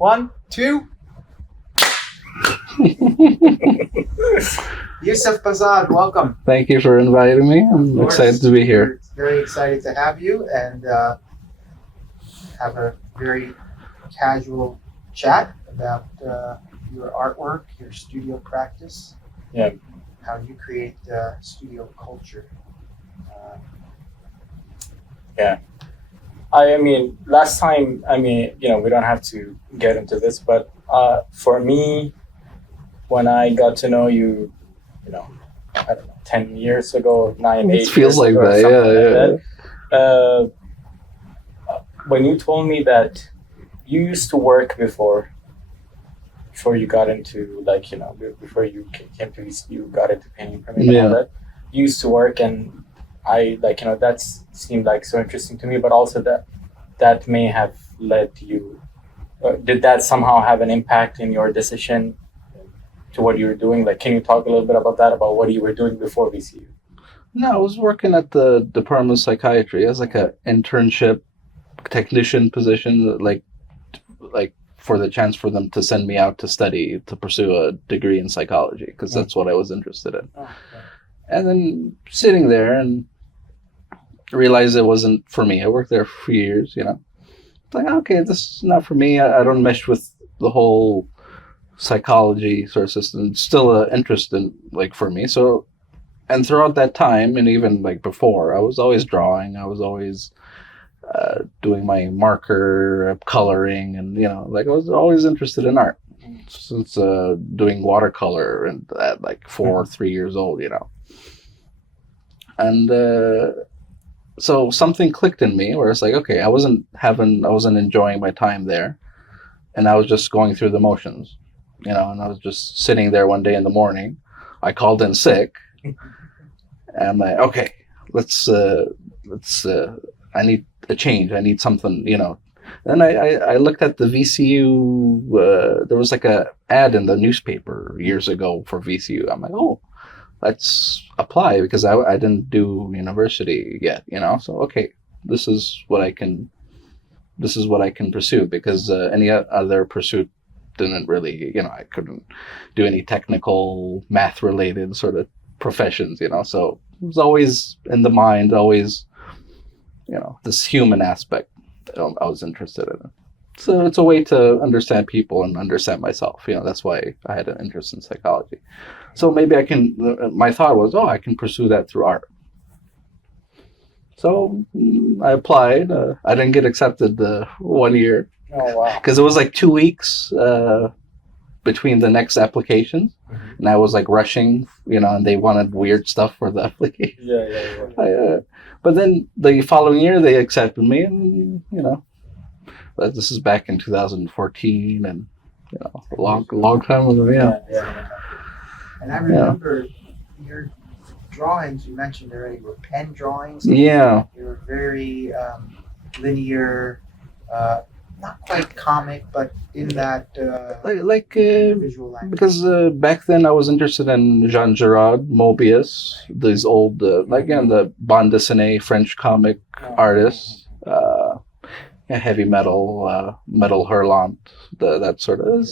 1, 2. Yousef Bahzad, welcome. Thank you for inviting me. I'm excited to be here. We're very excited to have you and have a very casual chat about your artwork, your studio practice, how you create studio culture. I mean, last time, we don't have to get into this, but for me, when I got to know you, I don't know, 10 years ago, 9, 8 years ago. It feels like that, When you told me that you used to work before you got into, before you came to VCU, got into painting from and all that, you used to work, and I, that seemed like so interesting to me, but also that may have led you, did that somehow have an impact in your decision to what you were doing? Like, can you talk a little bit about that, about what you were doing before VCU? No, I was working at the Department of Psychiatry as like a internship technician position, like for the chance for them to send me out to study, to pursue a degree in psychology, because that's what I was interested in. Oh, okay. And then sitting there and realized it wasn't for me. I worked there for years, It's like, okay, this is not for me. I don't mesh with the whole psychology sort of system. It's still an interest in, for me. So, and throughout that time, and even before, I was always drawing. I was always doing my marker coloring, and I was always interested in art since doing watercolor and at 4 or 3 years old, And so something clicked in me where it's like, okay, I wasn't enjoying my time there, and I was just going through the motions, and I was just sitting there one day in the morning. I called in sick, and I'm like, okay, let's I need a change. I need something, Then I looked at the VCU. There was a ad in the newspaper years ago for VCU. I'm like, oh, let's apply, because I didn't do university yet, So okay, this is what I can pursue, because any other pursuit didn't really, I couldn't do any technical math related sort of professions, So it was always in the mind, always, this human aspect I was interested in. So it's a way to understand people and understand myself. That's why I had an interest in psychology. So maybe my thought was, I can pursue that through art. So I applied. I didn't get accepted 1 year. Oh, wow. Because it was 2 weeks between the next applications. Mm-hmm. And I was rushing, and they wanted weird stuff for the application. Yeah. But then the following year they accepted me, and this is back in 2014, and a long time ago. Yeah. And I remember your drawings you mentioned already were pen drawings. Yeah. They were very linear, not quite comic, but in that visual language. Because back then I was interested in Jean Giraud, Mobius, these old the bande dessinée French comic artists, heavy metal, Metal Hurlant, that sort of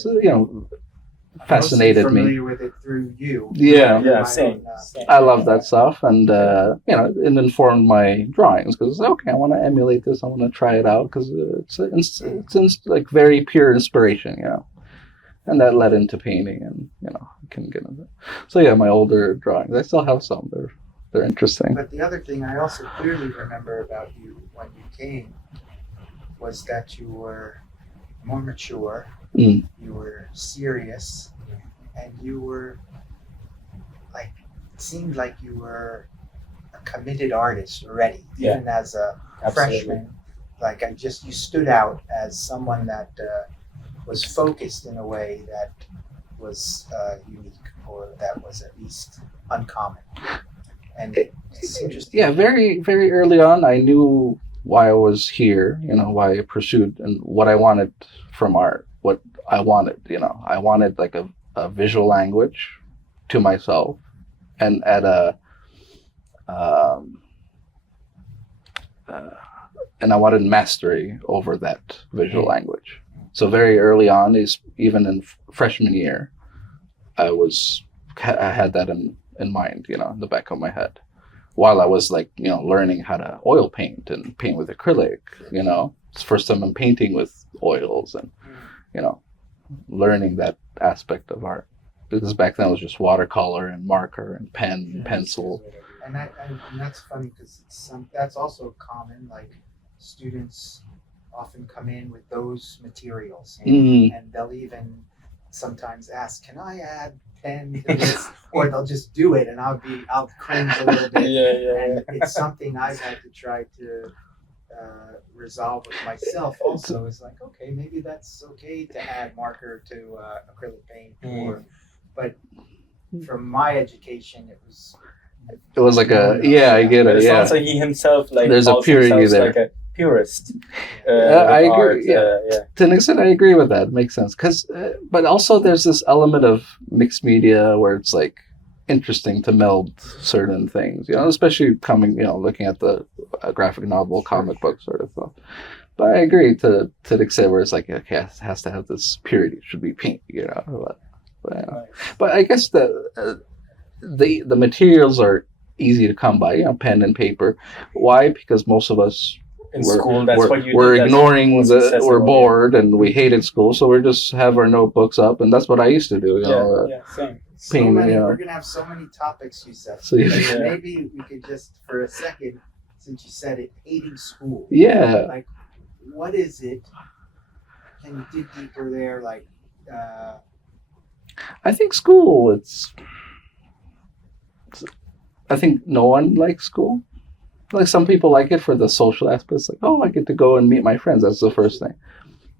fascinated me. Familiar with it through you. Yeah, same. I love that stuff, and it informed my drawings, because I want to emulate this. I want to try it out, because it's very pure inspiration, and that led into painting, and I can get into it. So yeah, my older drawings, I still have some. They're interesting. But the other thing I also clearly remember about you when you came was that you were more mature. You were serious, and you were seemed like you were a committed artist already, even as a freshman. You stood out as someone that was focused in a way that was unique, or that was at least uncommon. And it's interesting. Yeah, very, very early on, I knew why I was here, why I pursued and what I wanted from art. What I wanted, I wanted a visual language to myself, and at and I wanted mastery over that visual language. So very early on, even in freshman year, I had that in mind, in the back of my head, while I was like, learning how to oil paint and paint with acrylic. It's the first time I'm painting with oils and learning that aspect of art. Because back then it was just watercolor and marker and pen and pencil. And that's funny because that's also common. Like students often come in with those materials, and they'll even sometimes ask, "Can I add pen to this?" Or they'll just do it, and I'll cringe a little bit. And it's something I've had to try to resolve with myself. Also, it's like, okay, maybe that's okay to add marker to acrylic paint, but from my education, it was like I get it. It's also he himself there's a purity there. Like a purist. I agree. Art, To an extent, I agree with that. It makes sense. But also there's this element of mixed media where it's like interesting to meld certain things, especially looking at the graphic novel, comic book sort of stuff. But I agree to the extent where it's like, okay, it has to have this purity. It should be pink, But I guess the materials are easy to come by, pen and paper. Why? Because most of us in school, that's what you we're did. ignoring we're bored and we hated school, so we just have our notebooks up, and that's what I used to do. Same. We're gonna have so many topics, Yousef. So maybe we could just for a second, since you said it, hating school. Yeah. Like, what is it? Can you dig deeper there? Like, I think school. I think no one likes school. Like some people like it for the social aspects, like, oh, I get to go and meet my friends. That's the first thing.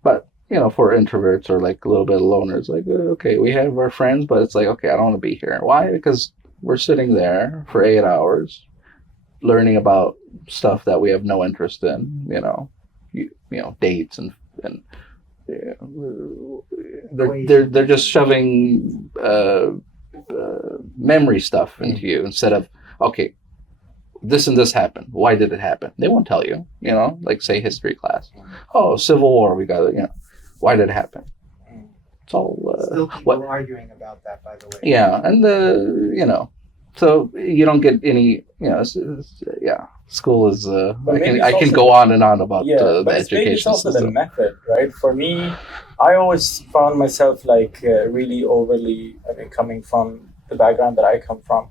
But, for introverts or like a little bit of loners, like, okay, we have our friends, but it's like, okay, I don't want to be here. Why? Because we're sitting there for 8 hours learning about stuff that we have no interest in, dates and they're just shoving memory stuff into you instead of, okay, this and this happened. Why did it happen? They won't tell you, like say history class. Oh, Civil War, we got it, why did it happen? It's all still people arguing about that, by the way. Yeah, and so you don't get any, school is I can go on and on about the education it's also system. The method, right? For me, I always found myself like really overly, coming from the background that I come from,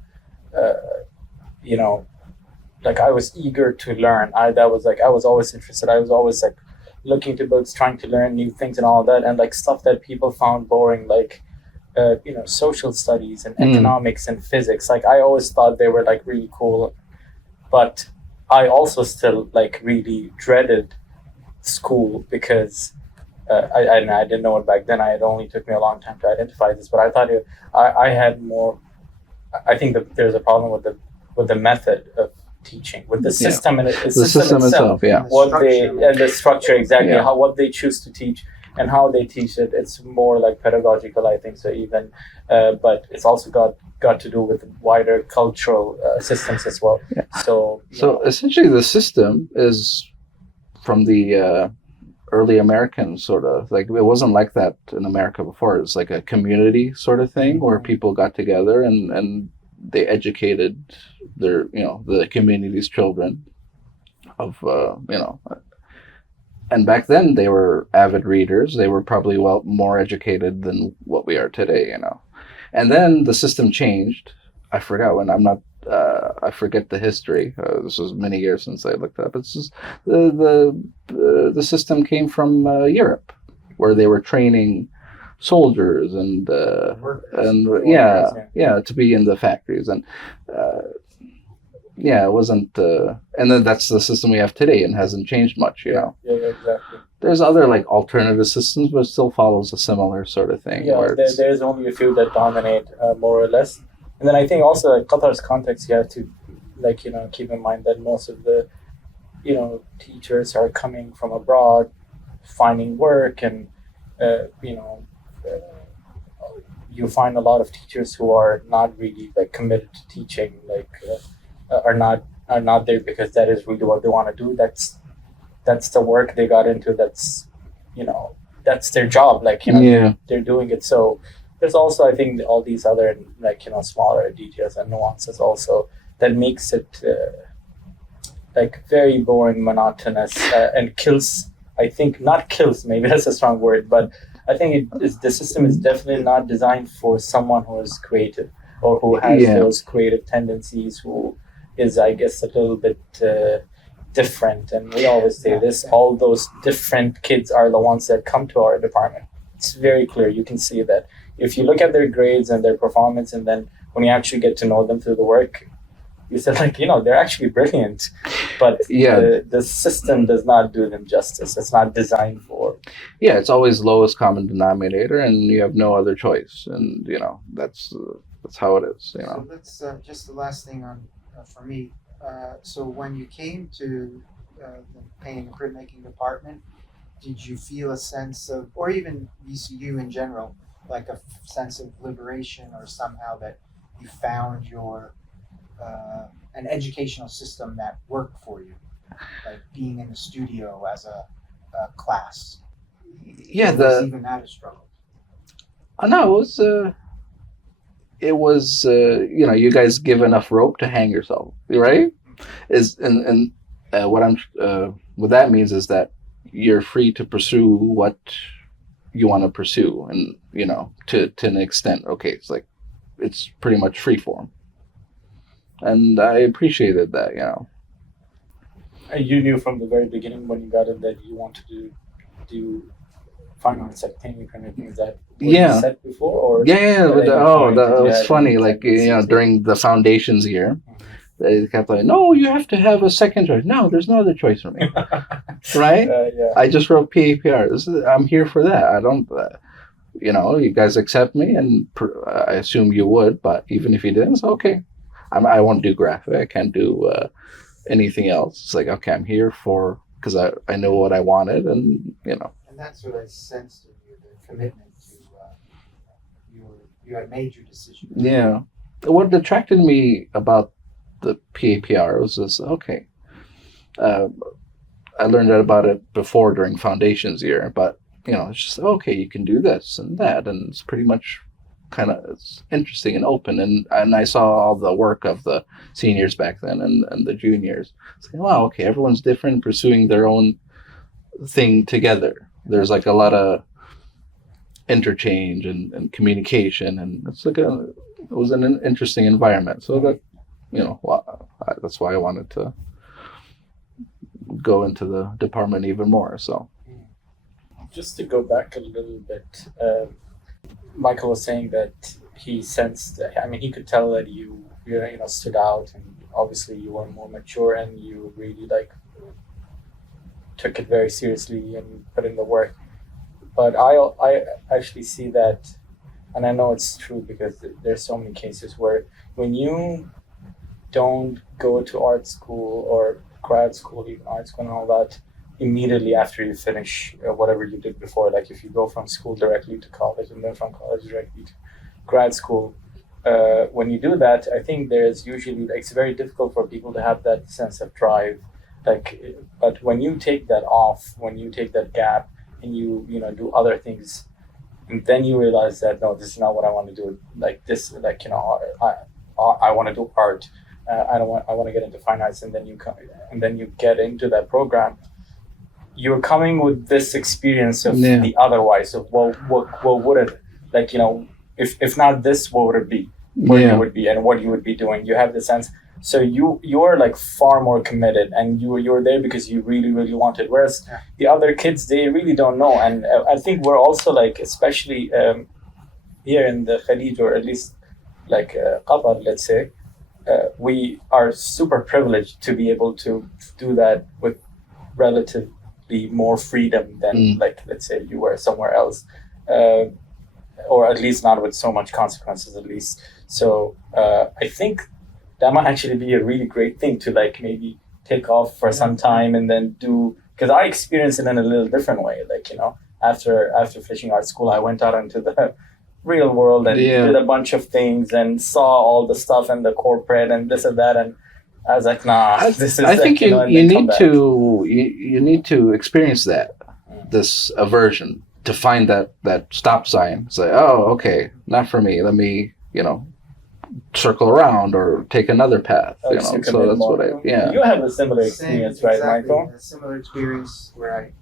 like I was eager to learn. I was always interested. I was always like looking to books, trying to learn new things and all that, and like stuff that people found boring, like social studies and economics and physics. Like I always thought they were like really cool, but I also still like really dreaded school because I didn't know it back then. It only took me a long time to identify this, but I thought I had more. I think that there's a problem with the method of teaching, with the system and the system itself. The structure exactly, what they choose to teach and how they teach it. It's more like pedagogical, I think. So even, but it's also got to do with wider cultural systems as well. Yeah. So essentially, the system is from the early American sort of, like, it wasn't like that in America before. It was like a community sort of thing where people got together and they educated their, the community's children of, and back then they were avid readers. They were probably more educated than what we are today, And then the system changed. I forgot when. I forget the history. This was many years since I looked up. It's just the system came from Europe, where they were training soldiers and to be in the factories and it wasn't. And then that's the system we have today, and hasn't changed much. Yeah, exactly. There's other like alternative systems, but it still follows a similar sort of thing. Yeah, there's only a few that dominate more or less. And then I think also like Qatar's context, you have to keep in mind that most of the teachers are coming from abroad, finding work, and you find a lot of teachers who are not really like committed to teaching, are not there because that is really what they want to do. That's the work they got into. that's their job. Like, they're doing it. So there's also, I think, all these other, like, smaller details and nuances also that makes it like very boring, monotonous, and kills. I think not kills. Maybe that's a strong word, but I think the system is definitely not designed for someone who is creative or who has those creative tendencies, who is, I guess, a little bit different. And we always say this: all those different kids are the ones that come to our department. It's very clear. You can see that if you look at their grades and their performance, and then when you actually get to know them through the work, you said, like, they're actually brilliant, but the system does not do them justice. It's not designed for. Yeah, it's always lowest common denominator, and you have no other choice, and that's how it is. So that's just the last thing on for me. So when you came to the painting and printmaking department, did you feel a sense of, or even VCU in general, like a sense of liberation, or somehow that you found your an educational system that worked for you, like being in the studio as a class? Yeah, was even that a struggle? No, it was you guys give enough rope to hang yourself, right? What that means is that you're free to pursue what you want to pursue, and to an extent. Okay, it's like it's pretty much free form. And I appreciated that, You knew from the very beginning when you got in that you wanted to do fine arts, like painting and everything. Is that what you said before? Or that was funny. Like, during the foundations year, they kept like, no, you have to have a second choice. No, there's no other choice for me. Right? I just wrote PAPR. I'm here for that. I don't... you guys accept me, and I assume you would, but even if you didn't, it's okay. I won't do graphic. I can't do anything else. It's like, okay, I'm here because I know what I wanted, and And that's what I sensed in you, the commitment to you had made your decision. Yeah. What attracted me about the PAPR was this, okay. I learned about it before during foundations year, but it's just, okay, you can do this and that, and it's pretty much it's interesting and open, and I saw all the work of the seniors back then and the juniors. It's like, wow, okay, everyone's different, pursuing their own thing together. There's like a lot of interchange and communication, and it's like it was an interesting environment. So that that's why I wanted to go into the department even more. So just to go back a little bit. Michael was saying that he sensed, he could tell that you stood out, and obviously you were more mature and you really took it very seriously and put in the work. But I actually see that, and I know it's true because there's so many cases where when you don't go to art school or grad school, even art school and all that, immediately after you finish whatever you did before, like if you go from school directly to college and then from college directly to grad school, when you do that, I think there's usually, it's very difficult for people to have that sense of drive. But when you take that off, when you take that gap and you do other things, and then you realize that, no, this is not what I want to do. I want to do art. I want to get into fine arts, and then you get into that program. You're coming with this experience of the otherwise of what would it, if not this, what would it be? Where you would be and what you would be doing. You have the sense. So you're far more committed, and you're there because you really, really want it. Whereas the other kids, they really don't know. And I think we're also especially here in the Khalij, or at least Qatar, let's say, we are super privileged to be able to do that with relatively more freedom than let's say you were somewhere else, or at least not with so much consequences, at least. So I think that might actually be a really great thing to maybe take off for some time and then do, because I experienced it in a little different way. After finishing art school, I went out into the real world and did a bunch of things and saw all the stuff and the corporate and this and that, and I was like, nah, this is. I think you need to experience that, this aversion to find that stop sign. It's like, oh, okay, not for me. Let me, circle around or take another path. So that's what You have a similar experience, right, exactly, Michael? A similar experience where I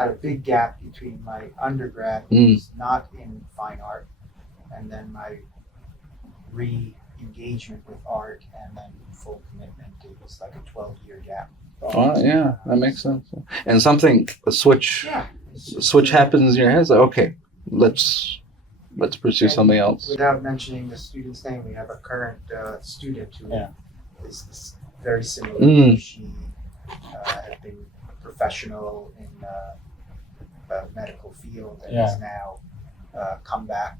had a big gap between my undergrad, which was not in fine art, and then my re-engagement with art, and then full commitment. It was like a 12-year gap. Oh, yeah, that makes sense. And a switch Yeah. happens in your head. It's like, okay, let's pursue something else. Without mentioning the student's name, we have a current student who is very similar. She had been professional in the medical field and has now come back.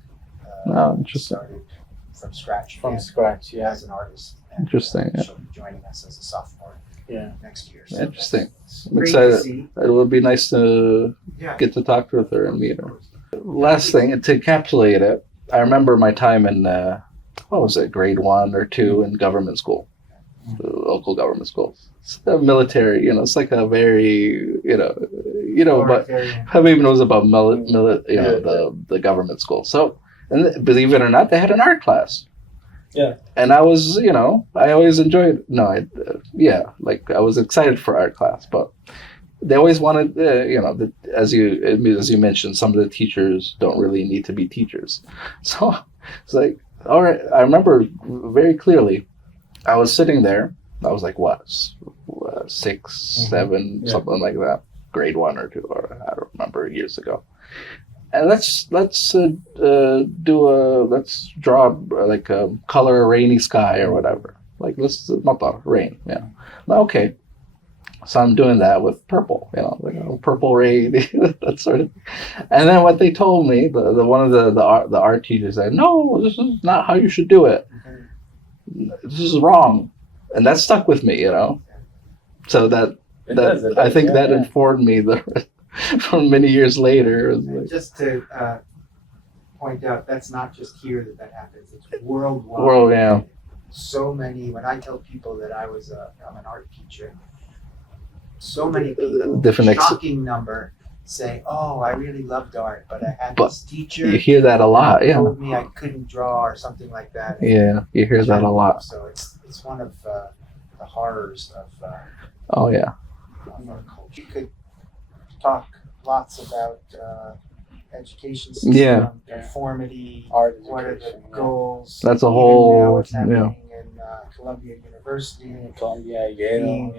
Interesting. Started from scratch. As an artist. And, Interesting. She'll be joining us as a sophomore next year. So Interesting. I'm great excited. to see. It would be nice to get to talk with her and meet her. Last thing, to encapsulate it, I remember my time in, grade 1 or 2 in government school, the local government school. It's a military, it's like a very, but Habib knows about the government school. So, and believe it or not, they had an art class. Yeah. And I was, I always enjoyed, I was excited for art class, but they always wanted, as you mentioned, some of the teachers don't really need to be teachers. So it's like, all right, I remember very clearly, I was sitting there, I was like, 6, 7, something like that, grade 1 or 2, or I don't remember, years ago. And let's draw like a color a rainy sky or whatever. Like let's not rain. Yeah. Okay. So I'm doing that with purple. Purple rain, that sort of. And then what they told me, the one of the art teachers said, no, this is not how you should do it. This is wrong, and that stuck with me. So I think that informed me from many years later. And just to point out, that's not just here that happens. It's worldwide. World, yeah. So many, when I tell people that I'm an art teacher, so many people, shocking number, say, oh, I really loved art, but I had this teacher. You hear that a lot, who told me I couldn't draw or something like that. Yeah, you hear that a lot. So it's one of the horrors of our culture. You could talk lots about education system, conformity, art, what are the goals. That's a whole, now what's happening in Columbia University, being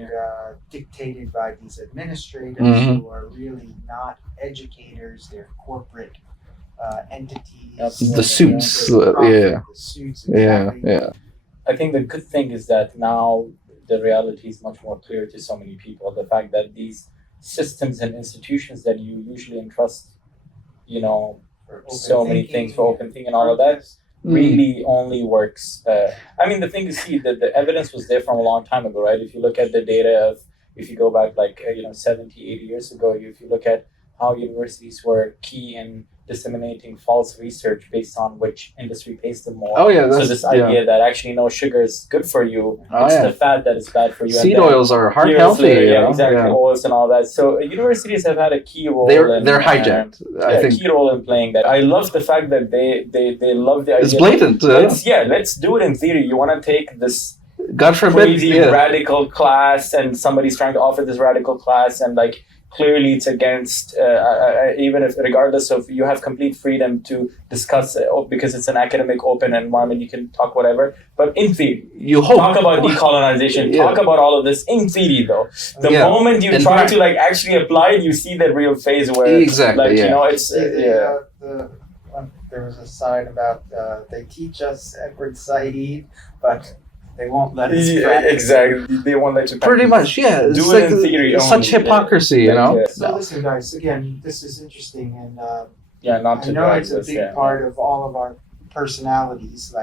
dictated by these administrators who are really not educators, they're corporate entities. The suits, The suits, exactly. Yeah. I think the good thing is that now the reality is much more clear to so many people. The fact that these systems and institutions that you usually entrust, so many things for open thinking and all of that, really only works. The thing is, that the evidence was there from a long time ago, right? If you look at the data if you go back 70, 80 years ago, if you look at how universities were key in disseminating false research based on which industry pays them more. Oh yeah. So this idea that actually sugar is good for you, it's the fat that is bad for you. Seed oils are heart healthy. Later, exactly. Yeah. Oils and all that. So universities have had a key role. They're hijacked. I think key role in playing that. I love the fact that they love the idea. It's blatant. Let's do it in theory. You want to take this God forbid, crazy radical class, and somebody's trying to offer this radical class, and clearly it's against even if regardless of you have complete freedom to discuss because it's an academic open environment, you can talk whatever, but in theory you talk about decolonization, talk about all of this in theory. Though the moment you try to actually apply it, you see the real phase where it's there was a sign about they teach us Edward Said, but they won't let us practice. Exactly. They won't let you practice. Pretty much, yeah. It's do it in theory only. Such hypocrisy, So listen, guys, again, this is interesting, and not to I know it's a big part of all of our personalities,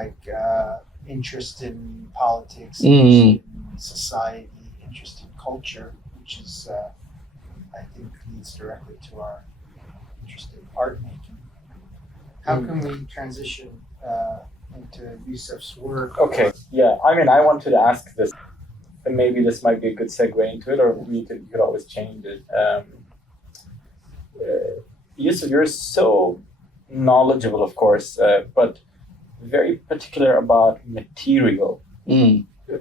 interest in politics, interest in society, interest in culture, which is, I think, leads directly to our interest in art making. How can we transition into Yousef's work? Okay, I wanted to ask this, and maybe this might be a good segue into it, or you could always change it. Yusuf, you're so knowledgeable, of course, but very particular about material,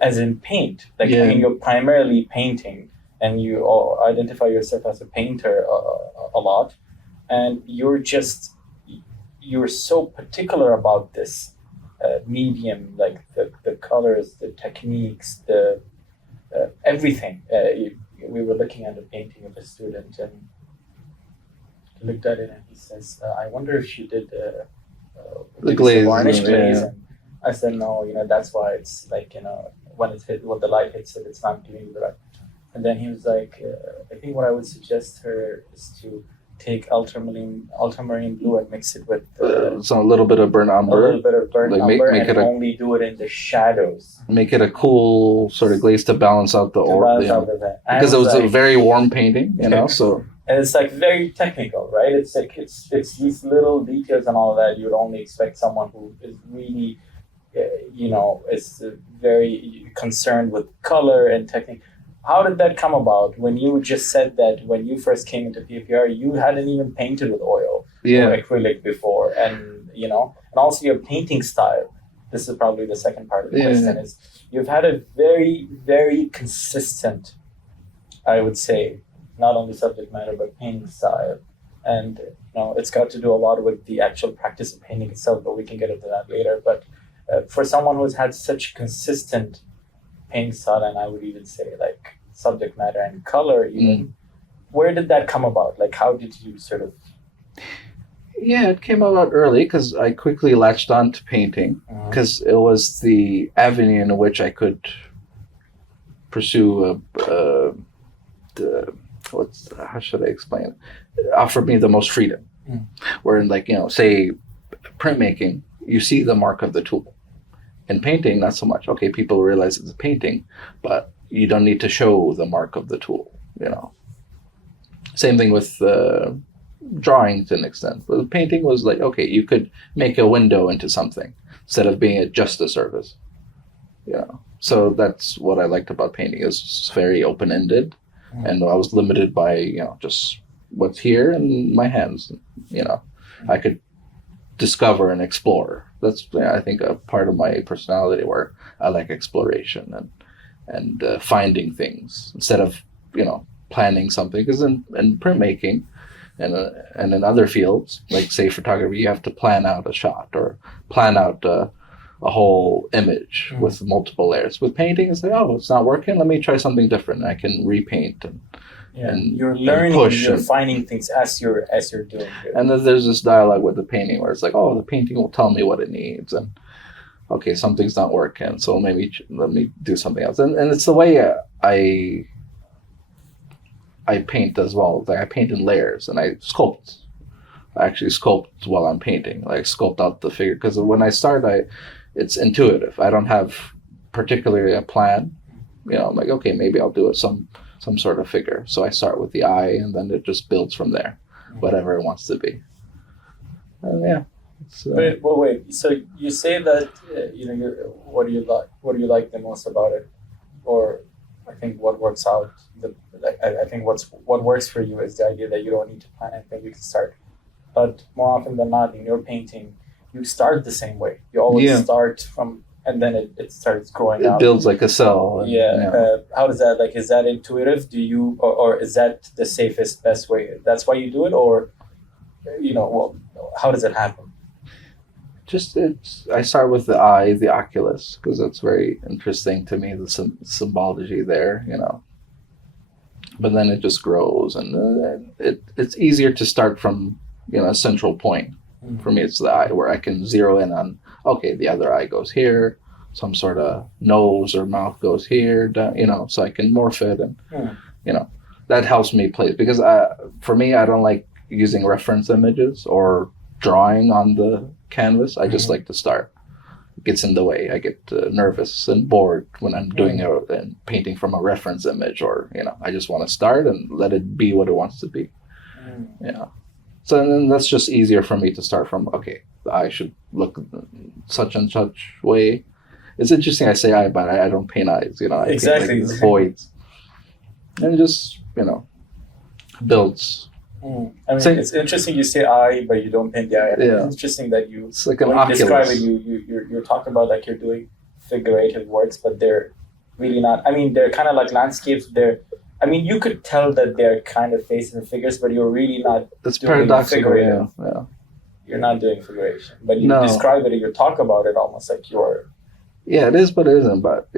as in paint. Like, I mean, you're primarily painting, and you all identify yourself as a painter a lot, and you're so particular about this medium, like the colors, the techniques, the everything. We were looking at a painting of a student, and he looked at it and he says, "I wonder if she did the glaze, varnish glaze." And I said, "No, that's why it's like when the light hits it, it's not doing the right." And then he was like, "I think what I would suggest her is to take ultramarine blue and mix it with so a little bit of burnt umber. A little bit of burnt like umber, make and it only do it in the shadows. Make it a cool sort of glaze to balance out the because it was a very warm painting, so." And it's like very technical, right? It's like it's these little details and all of that you would only expect someone who is really, is very concerned with color and technique. How did that come about? When you just said that when you first came into PPR, you hadn't even painted with oil or acrylic before, and and also your painting style. This is probably the second part of the question. Is you've had a very, very consistent, I would say, not only subject matter but painting style, and it's got to do a lot with the actual practice of painting itself. But we can get into that later. But for someone who's had such consistent painting style, and I would even say like subject matter and color, even where did that come about? Like, how did you sort of? Yeah, it came about early because I quickly latched on to painting because it was the avenue in which I could pursue how should I explain it? It offered me the most freedom. Where in say printmaking, you see the mark of the tool. In painting, not so much. Okay, people realize it's a painting, but you don't need to show the mark of the tool, Same thing with drawing to an extent. But painting was like, okay, you could make a window into something instead of being just a service, So that's what I liked about painting. It's very open-ended, and I was limited by, just what's here in my hands, I could discover and explore. That's, I think, a part of my personality where I like exploration and finding things instead of planning something. Because in printmaking and in other fields, like say photography, you have to plan out a shot or plan out a whole image with multiple layers. With painting, it's like, oh, it's not working, let me try something different. I can repaint and you're learning, you're finding things as you're doing it. And then there's this dialogue with the painting where it's like, oh, the painting will tell me what it needs, and okay, something's not working, so maybe let me do something else. And it's the way I paint as well. Like I paint in layers, and I sculpt. I actually sculpt while I'm painting, like sculpt out the figure. Because when I start, it's intuitive. I don't have particularly a plan. I'm like, okay, maybe I'll do it some sort of figure. So I start with the eye, and then it just builds from there, whatever it wants to be. And wait. So you say that what do you like? What do you like the most about it? Or I think what works out. I think what works for you is the idea that you don't need to plan anything. You can start. But more often than not, in your painting, you start the same way. You always start from, and then it starts growing out. It builds like a cell. How does that, is that intuitive? Do you, or is that the safest, best way? That's why you do it? Or, how does it happen? I start with the eye, the oculus, because that's very interesting to me, the symbology there, But then it just grows, and it's easier to start from, a central point. For me, it's the eye where I can zero in on, okay, the other eye goes here, some sort of nose or mouth goes here, so I can morph it, and, that helps me place. Because for me, I don't like using reference images or drawing on the canvas. I just like to start. It gets in the way. I get nervous and bored when I'm doing and painting from a reference image, or, I just want to start and let it be what it wants to be. So then that's just easier for me to start from, okay, the eye should look such and such way. It's interesting I say eye, but I don't paint eyes, I exactly paint, voids. And it just, builds I mean, Same- it's interesting you say eye, but you don't paint the eye. Yeah. It's interesting that you, It's like an when you describe Oculus. it, you're talking about like you're doing figurative works, but they're really not. I mean, they're kind of like landscapes. I mean, you could tell that they're kind of faces and figures, but you're really not. It's doing paradoxical. figurative. Yeah. You're not doing figuration, but you No. describe it and you talk about it almost like you're. Yeah, it is, but it isn't. But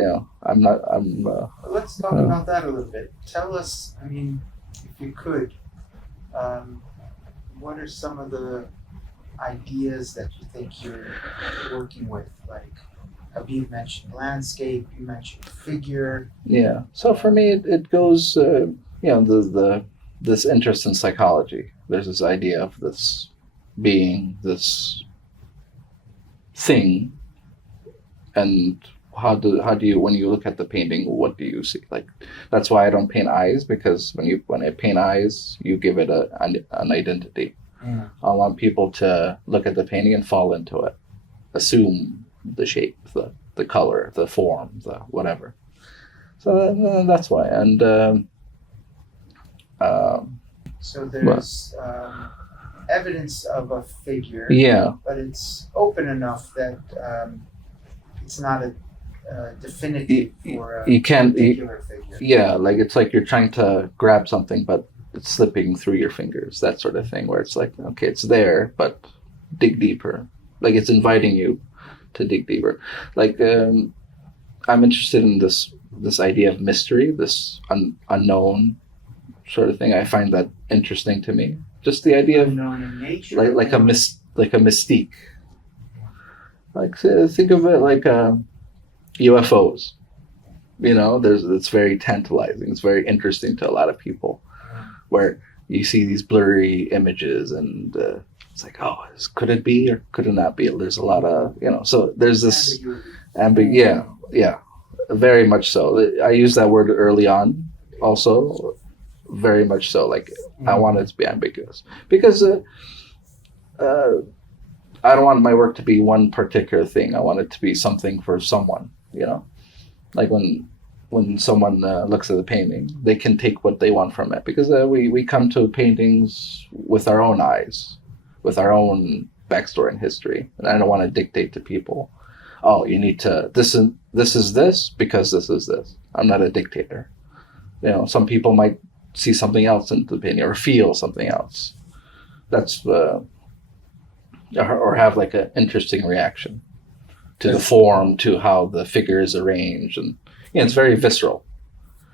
I'm not. Well, let's talk about that a little bit. Tell us, I mean, if you could, what are some of the ideas that you think you're working with? Like, Habib mentioned landscape, you mentioned figure. Yeah. So for me, it goes. This interest in psychology. There's this idea of this being, this thing, and how do you, when you look at the painting, what do you see? Like, that's why I don't paint eyes, because when I paint eyes, you give it an identity. I want people to look at the painting and fall into it, assume the shape, the color, the form, the whatever. So that's why. And So there's evidence of a figure, yeah, but it's open enough that it's not a definitive for a you can't. particular figure. Yeah, like it's like you're trying to grab something, but it's slipping through your fingers. That sort of thing, where it's like, okay, it's there, but dig deeper. Like it's inviting you to dig deeper. Like I'm interested in this idea of mystery, this unknown sort of thing. I find that interesting to me. Just the idea of Unknown in nature, like a mystique. Like think of it like UFOs. It's very tantalizing. It's very interesting to a lot of people, where you see these blurry images and it's like, oh, could it be or could it not be? There's a lot of so there's this yeah, very much so. I used that word early on, also, very much so. Like I want it to be ambiguous because I don't want my work to be one particular thing. I want it to be something for someone. Like when someone looks at the painting, they can take what they want from it, because we come to paintings with our own eyes, with our own backstory and history, and I don't want to dictate to people, oh, you need to this is this because this is this. I'm not a dictator. Some people might see something else in the painting or feel something else. That's or have like an interesting reaction to the form, to how the figure is arranged, and it's very visceral,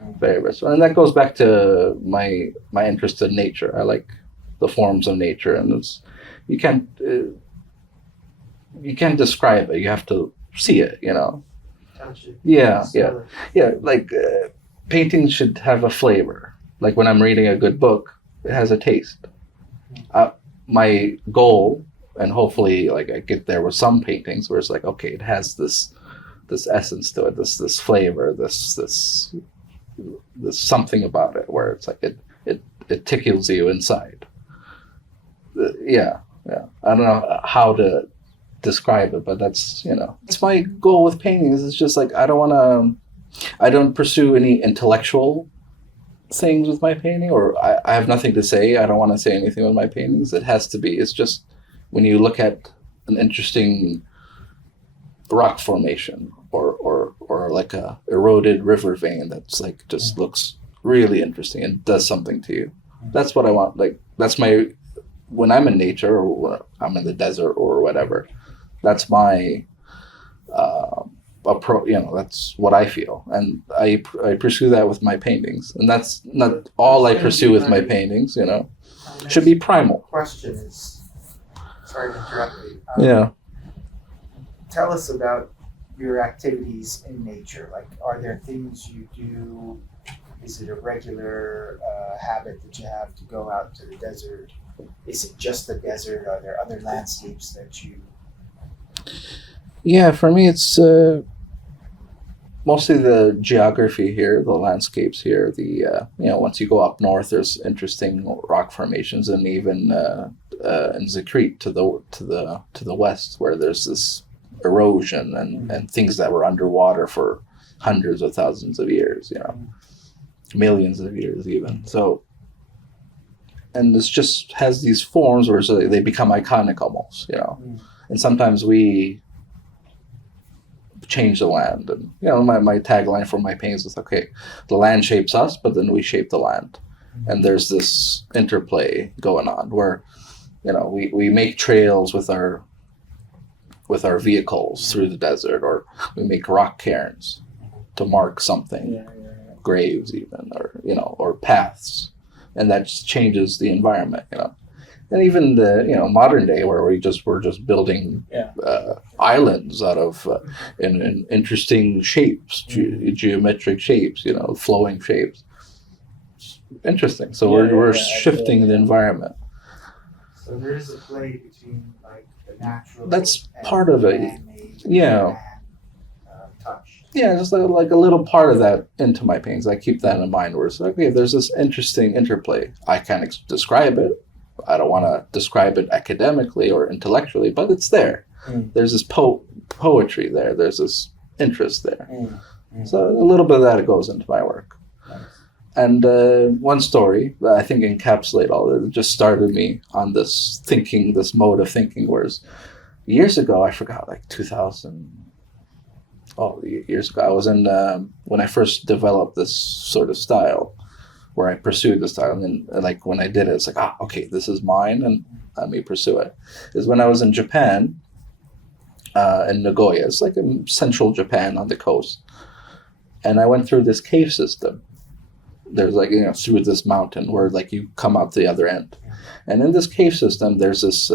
and that goes back to my interest in nature. I like the forms of nature, and you can't describe it. You have to see it. Touch it. Yeah. Smell Yeah. Like painting should have a flavor. Like when I'm reading a good book, it has a taste. My goal, and hopefully like I get there with some paintings, where it's like, okay, it has this essence to it, this flavor, this something about it, where it's like it tickles you inside. Yeah. I don't know how to describe it, but that's it's my goal with paintings. It's just like I don't pursue any intellectual things with my painting, or I have nothing to say. I don't want to say anything with my paintings. It has to be. It's just when you look at an interesting rock formation or like a eroded river vein that's like just looks really interesting and does something to you. That's what I want. Like that's when I'm in nature, or when I'm in the desert or whatever, that's my that's what I feel, and I pursue that with my paintings, and that's not all I pursue with my paintings. Should be primal. Question is, sorry to interrupt you. Yeah. Tell us about your activities in nature. Like, are there things you do? Is it a regular habit that you have to go out to the desert? Is it just the desert? Are there other landscapes that you? Yeah, for me, it's mostly the geography here, the landscapes here. Once you go up north, there's interesting rock formations, and even in Zakrit to the west, where there's this erosion and things that were underwater for hundreds of thousands of years, millions of years even. So and this just has these forms where so they become iconic almost, you know. And sometimes we change the land, and you know, my tagline for my paintings is, okay, the land shapes us, but then we shape the land. And there's this interplay going on where, you know, we make trails with our vehicles through the desert, or we make rock cairns to mark something, graves even, or, you know, or paths, and that just changes the environment, you know. And even the, you know, modern day where we're just building islands out of in interesting shapes, geometric shapes, you know, flowing shapes. Interesting. So we're shifting the environment. So there is a play between like the natural. That's part of it. Yeah. Touch. Yeah, just like a little part of that into my paintings. I keep that in mind. Where it's like, okay, there's this interesting interplay. I can't describe it. I don't want to describe it academically or intellectually, but it's there. There's this poetry there. There's this interest there. So a little bit of that goes into my work. And one story that I think encapsulates all of it just started me on this thinking, this mode of thinking, whereas years ago, I forgot, like 2000, years ago, I was in, when I first developed this sort of style, where I pursued the style, and then like when I did it, it's like, okay, this is mine, and let me pursue it. Is when I was in Japan, in Nagoya. It's like in central Japan on the coast, and I went through this cave system. There's like, you know, through this mountain where like you come out the other end, and in this cave system, there's this.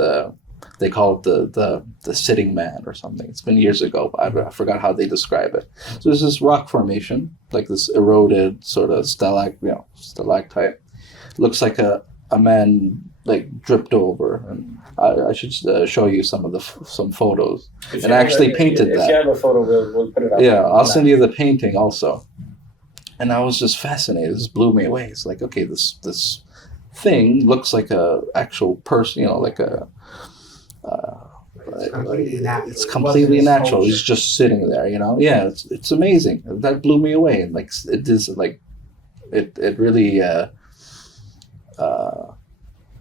They call it the sitting man or something. It's been years ago, but I forgot how they describe it. So there's this rock formation, like this eroded sort of stalactite. Looks like a man like dripped over, and I should show you some photos. And I actually painted that. If you have a photo, we'll put it up. Yeah, I'll send you the painting also. And I was just fascinated. This blew me away. It's like, okay, this thing looks like a actual person, you know, like a. It's completely natural. He's just sitting there, you know. Yeah, it's amazing. That blew me away, and like it is like, it really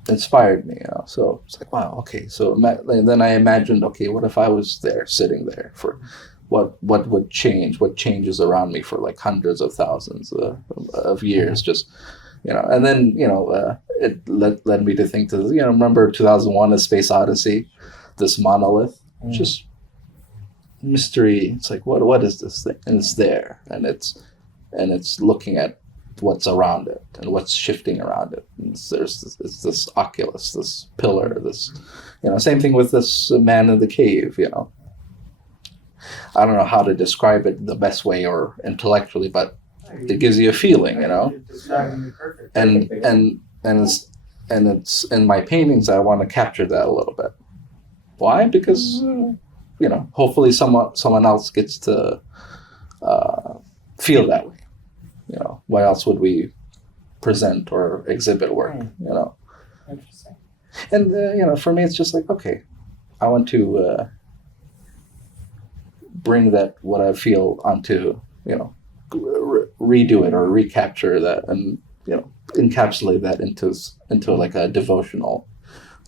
inspired me, you know. So it's like, wow, okay. So then I imagined, okay, what if I was there, sitting there for, what would change? What changes around me for like hundreds of thousands of years, just. You know, and then, you know, it led me to think to, you know, remember 2001: A Space Odyssey, this monolith, just mystery. It's like, what is this thing? And it's there, and it's looking at what's around it and what's shifting around it. And it's this oculus, this pillar, this, you know, same thing with this man in the cave. You know, I don't know how to describe it the best way or intellectually, but it gives you a feeling, you know, and it's in my paintings. I want to capture that a little bit. Why? Because you know, hopefully someone else gets to feel that way. You know, why else would we present or exhibit work? You know, Interesting. and you know, for me, it's just like, okay, I want to bring that what I feel onto, you know. Redo it or recapture that, and you know, encapsulate that into like a devotional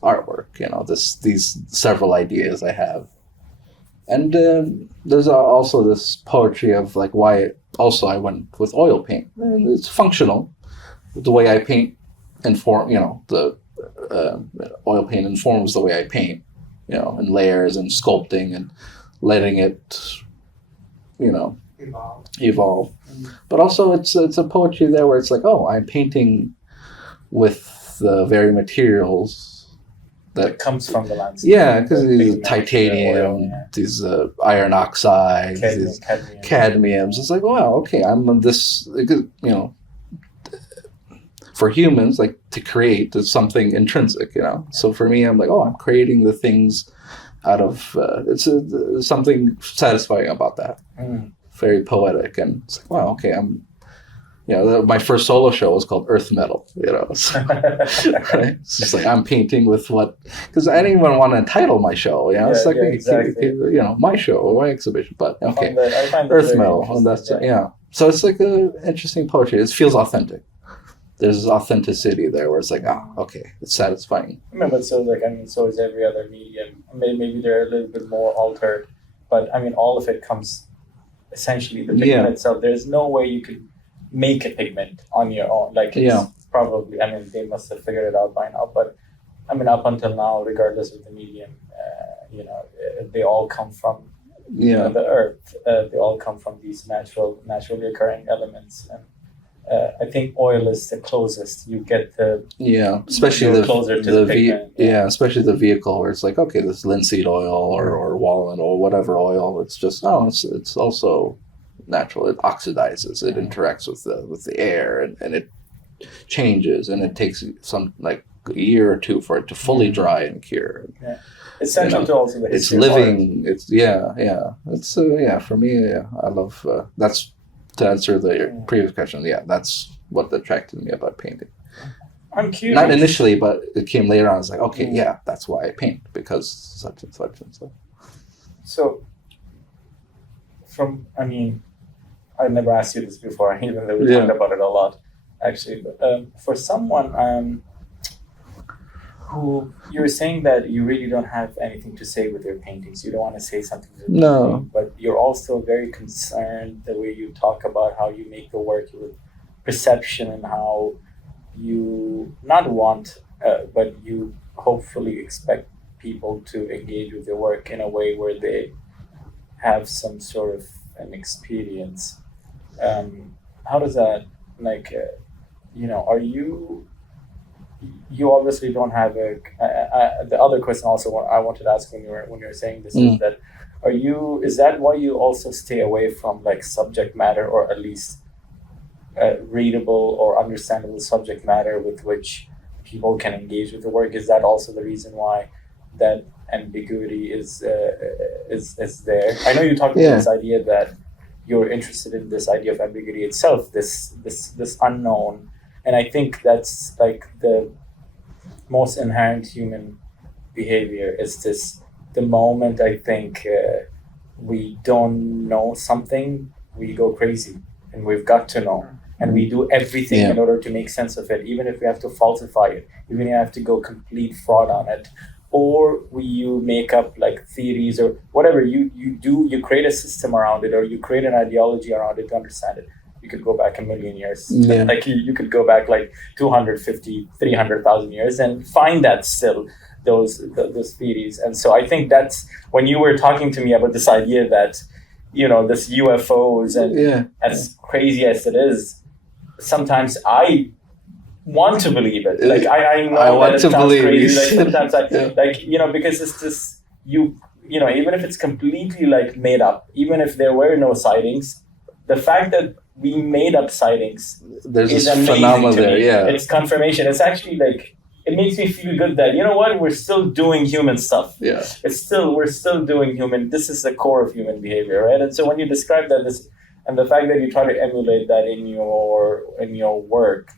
artwork. You know, these several ideas I have, and there's also this poetry of like why also I went with oil paint. And it's functional. The way I paint inform, you know, the oil paint informs the way I paint. You know, in layers and sculpting and letting it, you know, evolve. But also it's a poetry there where it's like, oh, I'm painting with the very materials that comes from the landscape. Yeah, because these titanium, these iron oxides, these cadmiums. It's like, wow, okay, I'm on this, you know, for humans, like to create is something intrinsic, you know. So for me, I'm like, oh, I'm creating the things out of, it's something satisfying about that. Very poetic, and it's like, wow, okay, I'm, you know, my first solo show was called Earth Metal, you know, so, right? It's just like I'm painting with what, because I didn't even want to title my show, you know, it's like, exactly. You know, my show or my exhibition, but okay, Earth Metal, and that's, yeah. So it's like an interesting poetry. It feels authentic. there's this authenticity there where it's like, okay, it's satisfying. I mean, but so so is every other medium. Maybe they're a little bit more altered, but I mean, all of it comes essentially the pigment itself. There's no way you could make a pigment on your own. Like it's probably, I mean, they must have figured it out by now. But I mean, up until now, regardless of the medium, they all come from the earth. They all come from these naturally occurring elements. And I think oil is the closest you get especially closer to the pigment. Especially the vehicle where it's like, okay, this linseed oil or walnut or whatever oil. It's just it's also natural. It oxidizes. It interacts with the air and it changes, and it takes some like a year or two for it to fully dry and cure. Yeah. It's central to also the history. It's living. It's It's for me. I love that's. To answer the previous question, that's what attracted me about painting. I'm curious. Not initially, but it came later on. I was like, okay, that's why I paint, because such and such and such. So, I never asked you this before, even though we talked about it a lot, actually. But for someone who you're saying that you really don't have anything to say with your paintings, you don't want to say something to the painting, but you're also very concerned the way you talk about how you make the work with perception and how you not want, but you hopefully expect people to engage with your work in a way where they have some sort of an experience. How does that, are you obviously don't have the other question also I wanted to ask when you were saying this is that is that why you also stay away from like subject matter, or at least readable or understandable subject matter with which people can engage with the work? Is that also the reason why that ambiguity is there? I know you talked about this idea that you're interested in this idea of ambiguity itself, this unknown. And I think that's like the most inherent human behavior is the moment I think we don't know something, we go crazy and we've got to know. And we do everything in order to make sense of it, even if we have to falsify it, even if we have to go complete fraud on it. Or you make up like theories or whatever you create a system around it, or you create an ideology around it to understand it. You could go back a million years. Like you could go back like 250, 300,000 years and find that still, those theories. And so I think that's when you were talking to me about this idea that, this UFOs and as crazy as it is, sometimes I want to believe it. Like I know I want to believe crazy. Like sometimes because it's this, even if it's completely like made up, even if there were no sightings, the fact that we made up sightings is amazing phenomenon to me. It's confirmation. It's actually like, it makes me feel good that, we're still doing human stuff. We're still doing human, this is the core of human behavior, right? And so when you describe that, and the fact that you try to emulate that in your work,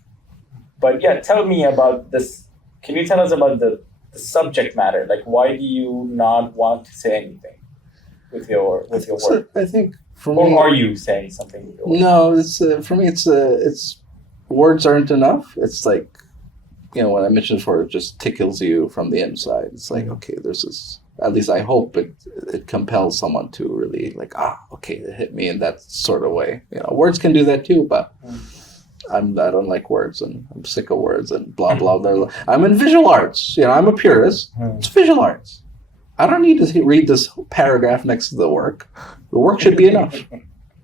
but tell me about this. Can you tell us about the subject matter? Like, why do you not want to say anything with your work? I think, or are you saying something? No, it's for me. It's words aren't enough. It's like, what I mentioned before, it just tickles you from the inside. It's like, okay, there's this. At least I hope it compels someone to really like, okay, it hit me in that sort of way. Words can do that too, but I don't like words, and I'm sick of words and blah blah blah. I'm in visual arts. I'm a purist. It's visual arts. I don't need to read this paragraph next to the work. The work should be enough,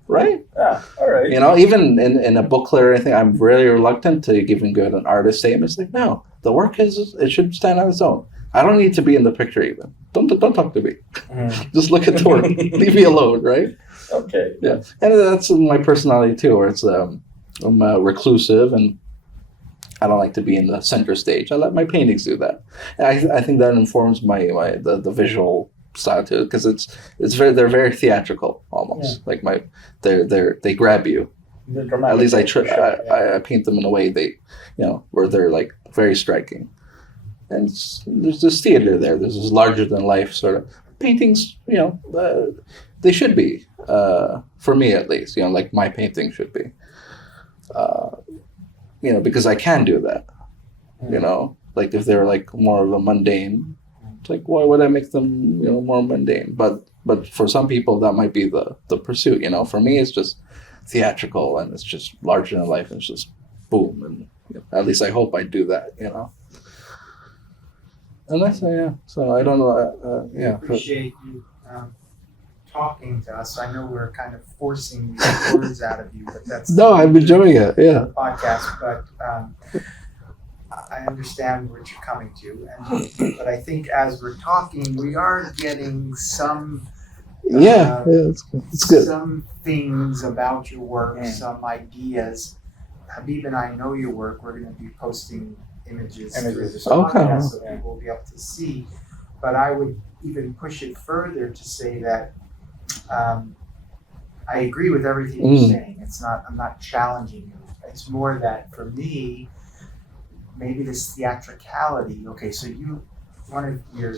right? Yeah, all right. Even in a booklet or anything, I'm really reluctant to even give an artist statement. It's like, no, the work it should stand on its own. I don't need to be in the picture even. Don't talk to me. Just look at the work. Leave me alone, right? Okay. Yeah, and that's my personality too, where it's I'm reclusive and I don't like to be in the center stage. I let my paintings do that. And I think that informs the visual style too, because they're very theatrical almost. Like they grab you. At least I paint them in a way where they're like very striking. And there's this theater there. There's this larger than life sort of paintings. They should be for me at least. Like my painting should be. because I can do that. Like if they're like more of a mundane, it's like, why would I make them, more mundane? But for some people that might be the pursuit, For me, it's just theatrical and it's just larger than life and it's just boom. And at least I hope I do that, And that's, so I don't know, We appreciate you talking to us. I know we're kind of forcing these words out of you, but that's no, I'm enjoying it. Yeah. Podcast, but I understand what you're coming to, but I think as we're talking, we are getting some it's good. some things about your work, some ideas. Habib and I know your work. We're going to be posting images through this podcast so people will be able to see. But I would even push it further to say that I agree with everything you're saying. I'm not challenging you. It's more that for me, maybe this theatricality. Okay, so one of your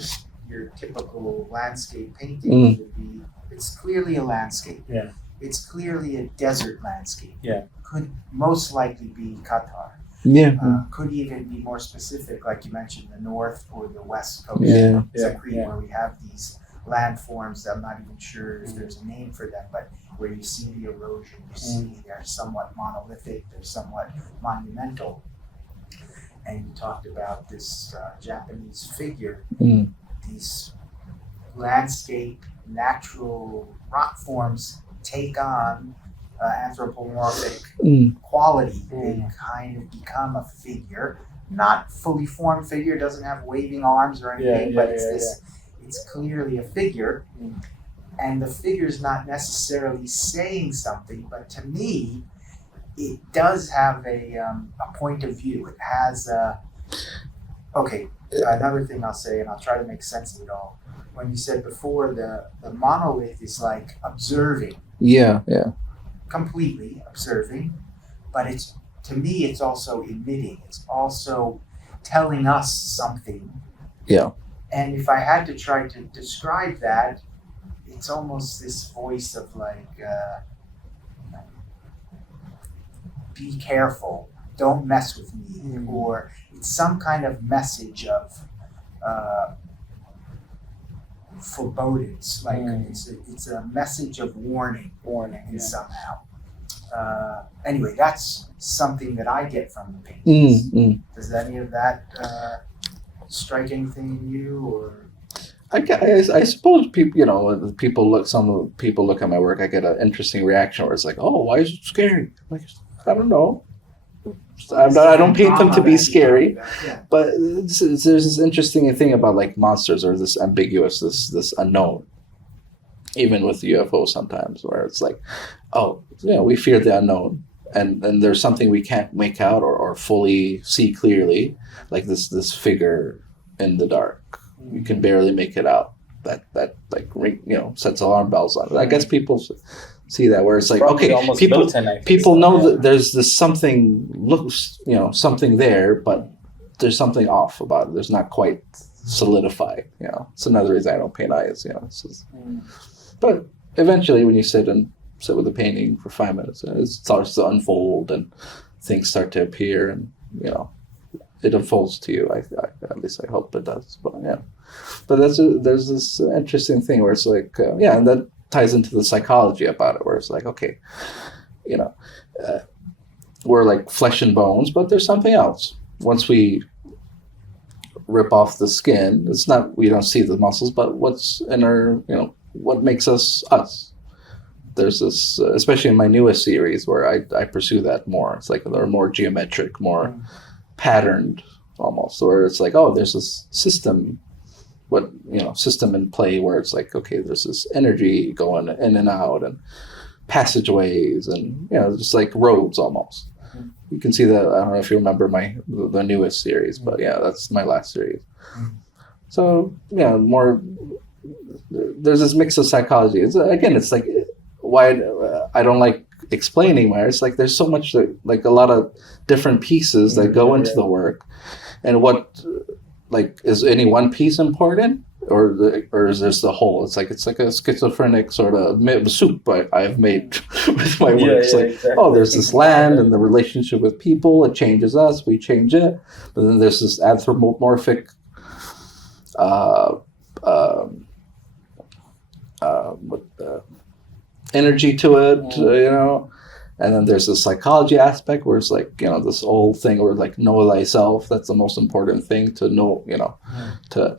typical landscape painting would be, it's clearly a landscape. Yeah. It's clearly a desert landscape. Yeah. Could most likely be Qatar. Yeah. Could even be more specific, like you mentioned, the north or the west coast. Yeah. Where we have these landforms that I'm not even sure if there's a name for them, but where you see the erosion, you see they're somewhat monolithic, they're somewhat monumental. And you talked about this Japanese figure, these landscape, natural rock forms take on anthropomorphic quality. They kind of become a figure, not fully formed figure, doesn't have waving arms or anything, but it's clearly a figure. And the figure's not necessarily saying something, but to me, it does have a point of view. It has another thing I'll say, and I'll try to make sense of it all. When you said before, the monolith is like observing. Yeah. Completely observing, but to me it's also emitting. It's also telling us something. Yeah. And if I had to try to describe that, it's almost this voice of like, be careful, don't mess with me, or it's some kind of message of forebodings, like it's a message of warning somehow. Anyway, that's something that I get from the paintings. Does any of that strike anything in you, or? I suppose people, some people look at my work, I get an interesting reaction where it's like, oh, why is it scary? Like, I don't know. I don't paint them to be scary, but there's this interesting thing about like monsters, or this ambiguous, this unknown. Even with UFOs sometimes, where it's like, oh, we fear the unknown, and there's something we can't make out or fully see clearly, like this figure in the dark. You can barely make it out. That like sets alarm bells on it. I guess people see that, where it's like, okay, people know that there's this something something there, but there's something off about it. There's not quite solidified. It's another reason I don't paint eyes. But eventually, when you sit with the painting for 5 minutes, it starts to unfold and things start to appear, and it unfolds to you. At least I hope it does. But there's this interesting thing where it's like, and that ties into the psychology about it, where it's like, okay, we're like flesh and bones, but there's something else. Once we rip off the skin, it's not, we don't see the muscles, but what's in our, what makes us us. There's this, especially in my newest series, where I pursue that more. It's like they're more geometric, more patterned almost, where it's like, oh, there's this system in play, where it's like, okay, there's this energy going in and out, and passageways, and just like roads almost. You can see that. I don't know if you remember the newest series, but that's my last series. So more. There's this mix of psychology. It's like why I don't like explaining where it's like there's so much, like a lot of different pieces that go into the work, and what, like, is any one piece important? or is this the whole? It's like a schizophrenic sort of soup I've made with my work. It's like, exactly. oh, there's this land and the relationship with people. It changes us. We change it. But then there's this anthropomorphic energy to it, And then there's the psychology aspect where it's like, this whole thing where like know thyself. That's the most important thing to know, to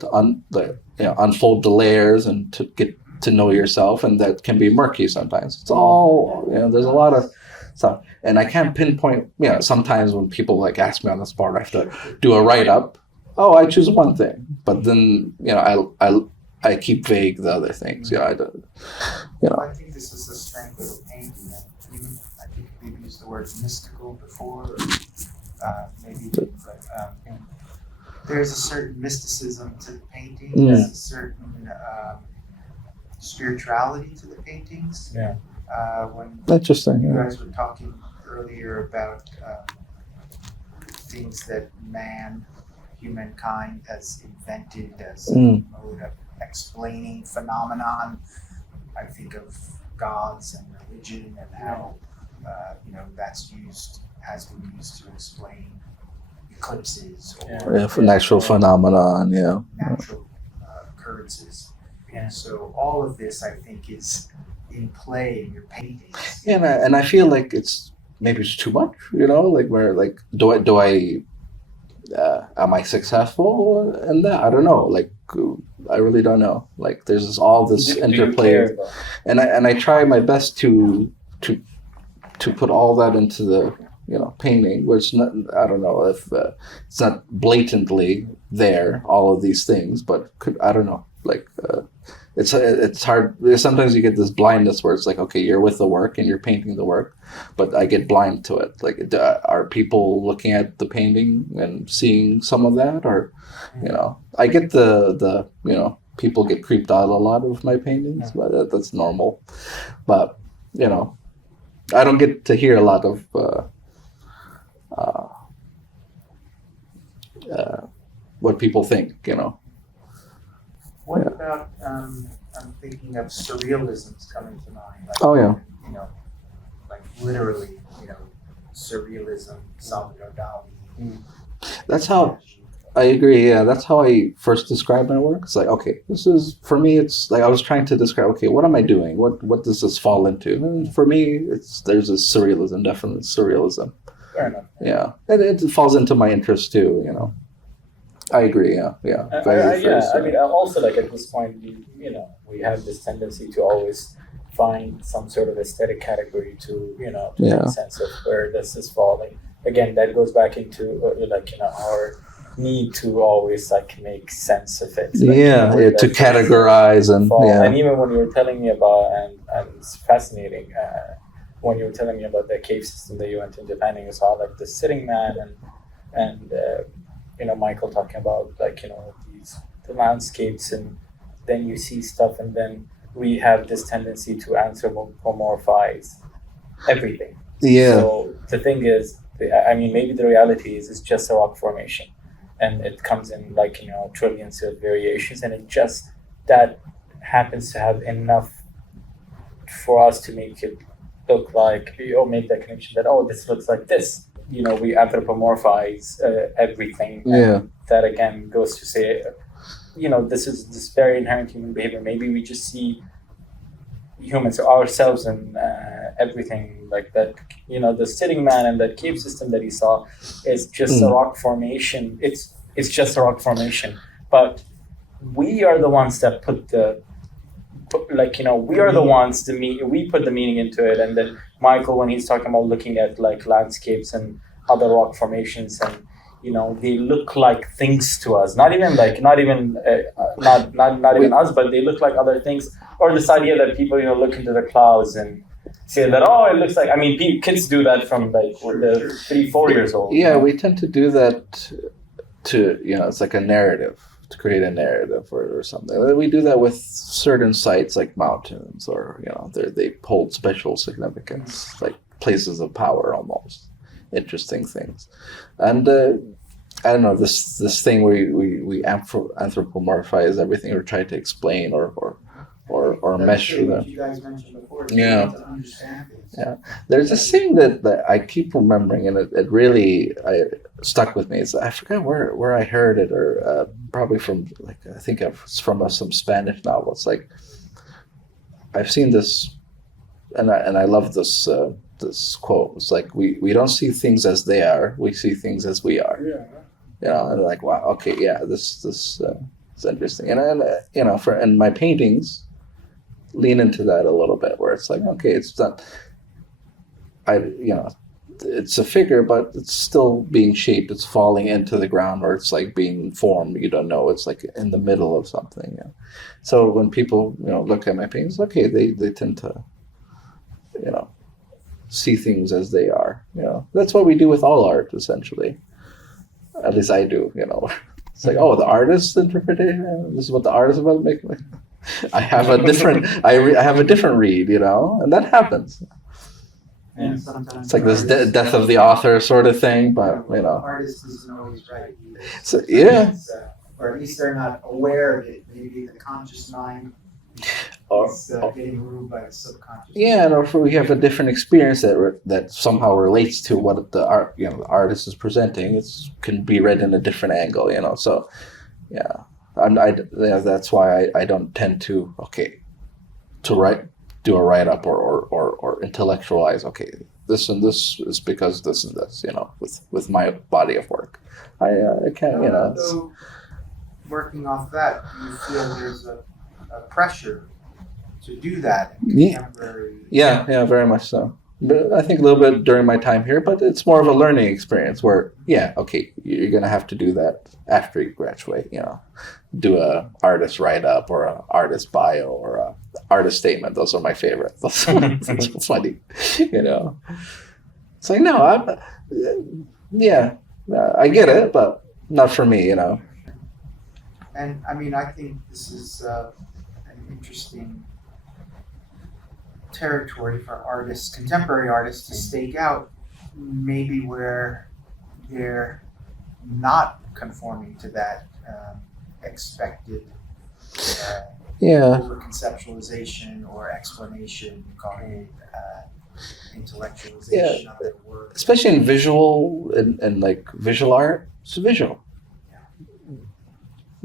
unfold the layers and to get to know yourself. And that can be murky sometimes. It's all, there's a lot of stuff. And I can't pinpoint, sometimes when people like ask me on the spot, I have to do a write-up. Oh, I choose one thing. But then, I keep vague the other things. I think this is the strength of the painting. I think we've used the word mystical before, there's a certain mysticism to the painting. There's a certain spirituality to the paintings. Yeah. When Interesting. you guys were talking earlier about things that humankind has invented as a mode of explaining phenomenon. I think of gods and religion and how has been used to explain eclipses or natural phenomenon. Natural occurrences. And so all of this, I think, is in play in your paintings. And I feel like maybe it's too much. Like where like do I am I successful in that? I don't know. Like I really don't know. Like there's all this interplay, and I try my best to put all that into the painting, which I don't know if it's not blatantly there, all of these things, but I don't know. Like it's hard. Sometimes you get this blindness where it's like, okay, you're with the work and you're painting the work, but I get blind to it. Like, are people looking at the painting and seeing some of that, or I get the people get creeped out a lot of my paintings, but that's normal. But I don't get to hear a lot of what people think. What about I'm thinking of surrealism's coming to mind. Like, oh yeah. Like literally, surrealism, Salvador Dali. That's how I agree. Yeah, that's how I first described my work. It's like, okay, this is for me. It's like I was trying to describe. Okay, what am I doing? What does this fall into? And for me, there's a surrealism, definitely surrealism. Fair enough. Yeah, and it falls into my interest too. I agree. Yeah. I mean, also like at this point, we have this tendency to always find some sort of aesthetic category to make sense of where this is falling. Again, that goes back into our need to always make sense of it. To categorize and And even when you were telling me about, and it's fascinating, when you were telling me about the cave system that you went in Japan, and you saw like the sitting man and Michael talking about the landscapes, and then you see stuff, and then we have this tendency to anthropomorphize everything. Yeah. So the thing is, maybe the reality is it's just a rock formation, and it comes in trillions of variations, and it just that happens to have enough for us to make it look like, make that connection that this looks like this. We anthropomorphize everything. And that again goes to say, this is this very inherent human behavior. Maybe we just see humans ourselves and everything like that. The sitting man and that cave system that he saw is just a rock formation. It's just a rock formation, but we are the ones that we are the ones we put the meaning into it. And then Michael, when he's talking about looking at landscapes and other rock formations, and they look like things to us, not even us, but they look like other things. Or this idea that people look into the clouds and say that it looks like, kids do that from when they're 3-4 years old. We tend to do that to it's like a narrative, to create a narrative or something. We do that with certain sites like mountains, or they hold special significance, like places of power, almost interesting things. And I don't know, this thing where we anthropomorphize everything or try to explain or mesh with what them. you guys mentioned before. Yeah. To understand things. Yeah. There's this thing that I keep remembering, and it really stuck with me. I forgot where I heard it, or probably from I think it's from some Spanish novel. It's like I've seen this, and I love this this quote. It's like we don't see things as they are; we see things as we are. Yeah. You know, and like, wow, okay, yeah, this is interesting, and you know, in my paintings, lean into that a little bit, where it's like, okay, it's not, it's a figure, but it's still being shaped. It's falling into the ground, or it's like being formed. You don't know. It's like in the middle of something. You know? So when people look at my paintings, okay, they tend to, see things as they are. You know, that's what we do with all art, essentially. At least I do. You know, it's like, oh, the artist's interpretation. This is what the artist is about to make. I have a different. I have a different read. You know, and that happens. And sometimes It's like this death of the author sort of thing, but the artist isn't always right either. So, yeah. Or at least they're not aware of it. Maybe the conscious mind is getting ruled by the subconscious. Yeah, and or if we have a different experience that somehow relates to what the artist is presenting, it can be read in a different angle. You know, so yeah, that's why I don't tend to do a write up or intellectualize. Okay, this and this is because this and this. You know, with my body of work, I can't. You know. So working off that, do you feel there's a pressure to do that in contemporary? Yeah, very much so. But I think a little bit during my time here, but it's more of a learning experience where, you're going to have to do that after you graduate, do a artist write-up or an artist bio or a artist statement. Those are my favorite. Those are funny, It's like, no, I get it, but not for me, And I mean, I think this is an interesting territory for artists, contemporary artists, to stake out, maybe where they're not conforming to that expected over conceptualization or explanation, calling it intellectualization of their work. Especially in visual and like visual art, it's visual.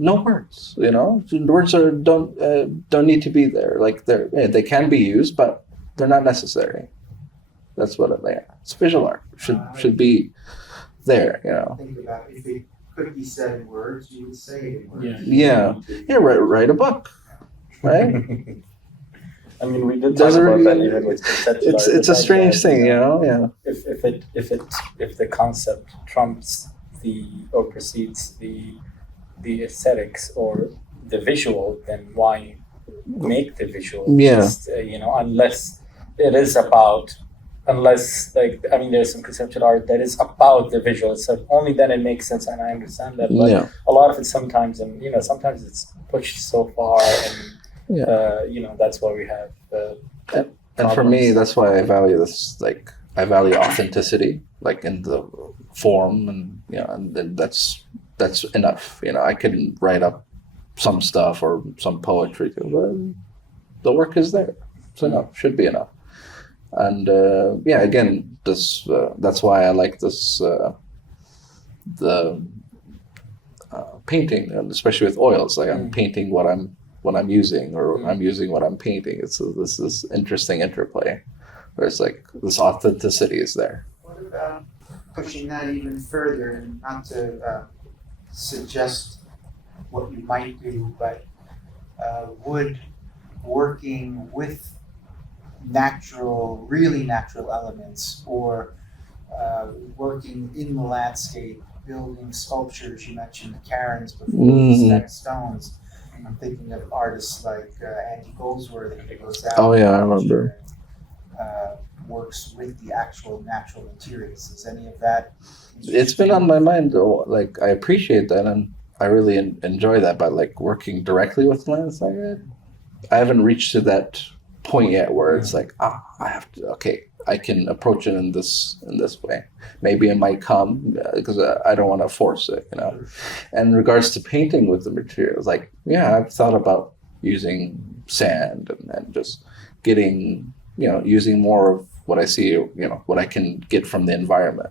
No words, Words don't need to be there. Like they can be used, but they're not necessary. That's what they are. It's visual art. Should be there, Think about it. If it could be said in words, you would say it in words. Yeah. Write a book, right? I mean, we did talk about that even with conceptual art. It's a strange thing, Yeah. If the concept trumps or precedes the aesthetics or the visual, then why make the visual? Yeah. Just, unless it is about, there's some conceptual art that is about the visual itself. Only then it makes sense, and I understand that. But a lot of it sometimes, sometimes it's pushed so far, and that's why we have. And for me, that's why I value this. Like, I value authenticity, like in the form, and and then that's enough. I can write up some stuff or some poetry too, but the work is there. It's enough. Should be enough. And again, this that's why I like this the painting, and especially with oils. Like I'm painting what I'm using, or I'm using what I'm painting. It's this interesting interplay where it's like this authenticity is there. What about pushing that even further, and not to suggest what you might do, but would working with really natural elements, or working in the landscape, building sculptures, you mentioned the cairns before, stacked stones. I'm thinking of artists like Andy Goldsworthy, who goes out. Oh yeah, I remember. Works with the actual natural materials. Is any of that? It's been on my mind. Like, I appreciate that, and I really enjoy that. But like working directly with lands, like I haven't reached to that point yet where it's like, I have to. Okay, I can approach it in this way. Maybe it might come because I don't want to force it, you know. And in regards to painting with the materials, like I've thought about using sand and just getting using more of what I see, what I can get from the environment,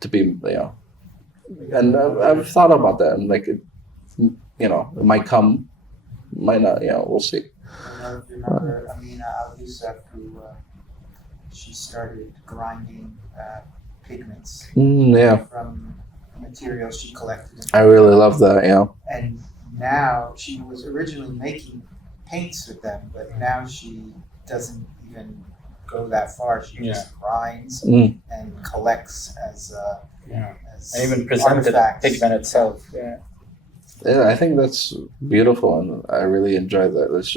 to be and I've thought about that, and like it might come, might not, we'll see. I don't know if you remember Amina Al-Yousef, who she started grinding pigments from materials she collected. I really love that, And now she was originally making paints with them, but now she doesn't even go that far. She just grinds and collects as and even presents the pigment itself. Yeah, I think that's beautiful, and I really enjoy that. It's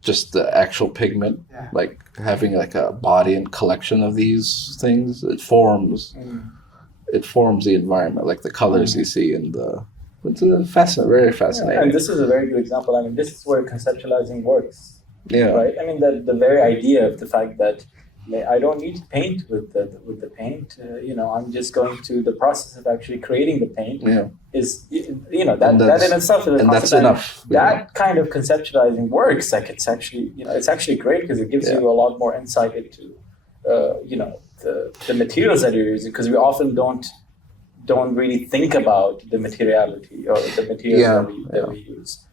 just the actual pigment, like having like a body and collection of these things. It forms the environment, like the colors you see in the. It's very fascinating. And this is a very good example. I mean, this is where conceptualizing works. Yeah. Right. I mean, the very idea of the fact that I don't need to paint with the paint. I'm just going to the process of actually creating the paint. Is that in itself is a and that's concept. enough. That kind of conceptualizing works. Like it's actually great because it gives you a lot more insight into the materials that you're using, because we often don't really think about the materiality or the materials that we use.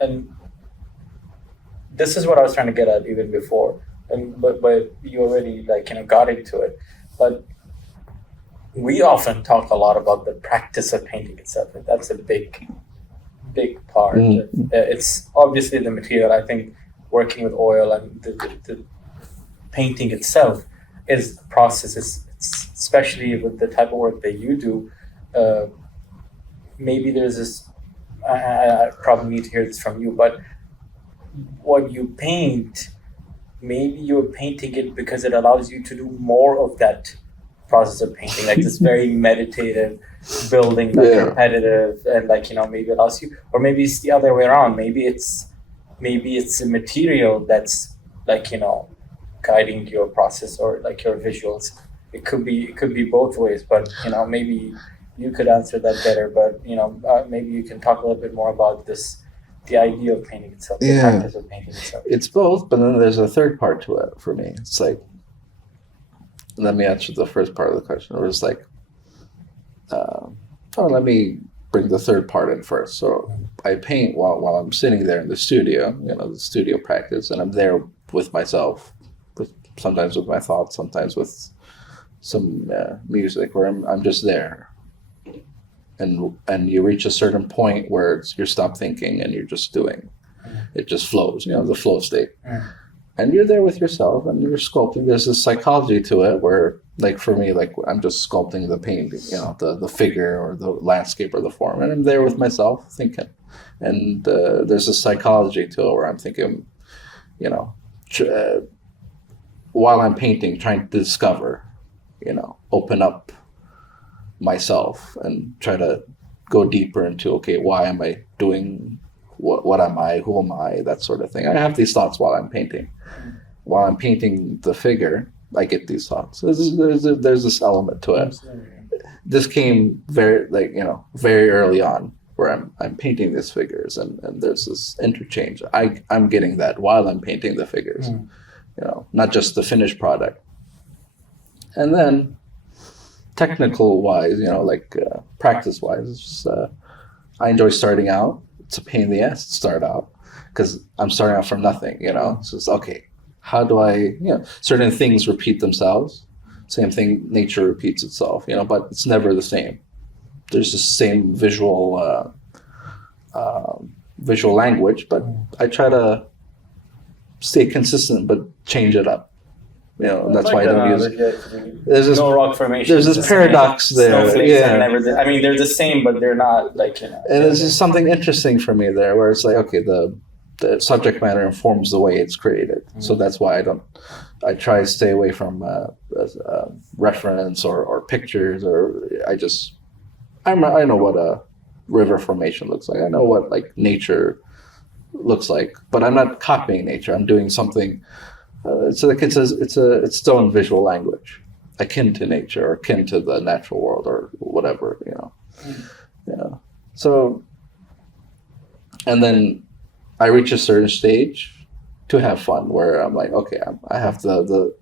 And this is what I was trying to get at even before, but you already got into it. But we often talk a lot about the practice of painting itself, and that's a big part. It's obviously the material. I think working with oil and the painting itself is the process. It's especially with the type of work that you do. Maybe there's this. I probably need to hear this from you, but what you paint, maybe you're painting it because it allows you to do more of that process of painting, like this very meditative building, repetitive, and maybe it allows you, or maybe it's the other way around. Maybe it's a material that's guiding your process or your visuals. It could be both ways, but maybe you could answer that better. But maybe you can talk a little bit more about the idea of painting itself, the practice of painting itself. It's both, but then there's a third part to it for me. It's like, let me answer the first part of the question. It was like, let me bring the third part in first. So I paint while I'm sitting there in the studio, the studio practice, and I'm there with myself, sometimes with my thoughts, sometimes with some music, where I'm just there. And you reach a certain point where you stop thinking and you're just doing. It just flows, the flow state. And you're there with yourself and you're sculpting. There's this psychology to it where, like for me, like I'm just sculpting the painting, the figure or the landscape or the form. And I'm there with myself thinking. And there's a psychology to it where I'm thinking, while I'm painting, trying to discover, open up myself and try to go deeper into, okay, why am I doing what am I, who am I, that sort of thing. I have these thoughts while I'm painting. While I'm painting the figure, I get these thoughts. There's this element to it. This came very early on, where I'm painting these figures, and there's this interchange. I'm getting that while I'm painting the figures, not just the finished product. And then technical wise, practice wise, it's just, I enjoy starting out. It's a pain in the ass to start out because I'm starting out from nothing, So it's okay. How do I, certain things repeat themselves. Same thing, nature repeats itself, but it's never the same. There's the same visual language, but I try to stay consistent, but change it up. That's why I don't use it. There's no rock formation. There's this paradox there. I mean, they're the same, but they're not And there's just something interesting for me there, where it's like, okay, the subject matter informs the way it's created. So that's why I try to stay away from reference or pictures, or I know what a river formation looks like. I know what nature looks like, but I'm not copying nature. I'm doing something. It's like it's its own visual language, akin to nature or akin to the natural world or whatever, you know. Yeah. So, and then I reach a certain stage to have fun where I'm like, okay, I have the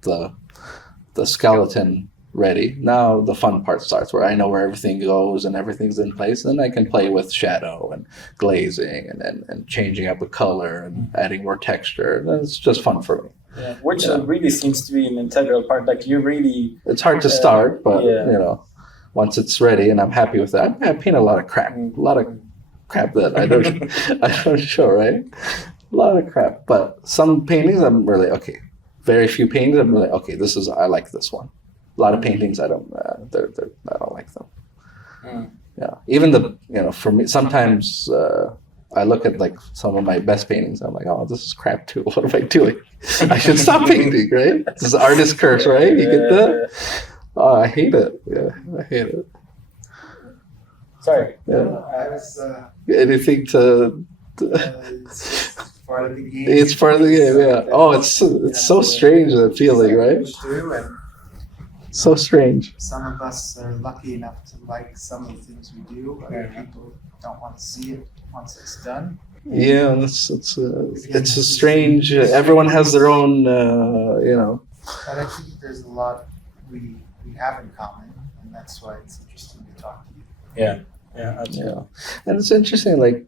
skeleton ready. Now the fun part starts where I know where everything goes and everything's in place, and I can play with shadow and glazing and changing up the color and adding more texture. And it's just fun for me. Yeah, which really seems to be an integral part. Like you really, it's hard to start, but you know, once it's ready and I'm happy with that, I paint a lot of crap that I don't show, right? A lot of crap, but some paintings I'm really okay. Very few paintings I'm really okay. I like this one. A lot of paintings I don't like them. Yeah, even for me sometimes I look at like some of my best paintings. I'm like, oh, this is crap too. What am I doing? I should stop painting, right? This is artist curse, right? You get that? Oh, I hate it. Yeah, I hate it. Sorry. Yeah. I was. Anything to. It's part of the game. It's part of the game, yeah. Oh, it's so strange, that feeling, right? So strange. Some of us are lucky enough to like some of the things we do. Other people don't want to see it once it's done. Yeah, it's a strange. Everyone has their own, But I think there's a lot we have in common, and that's why it's interesting to talk to you. Yeah, absolutely. Yeah, and it's interesting, like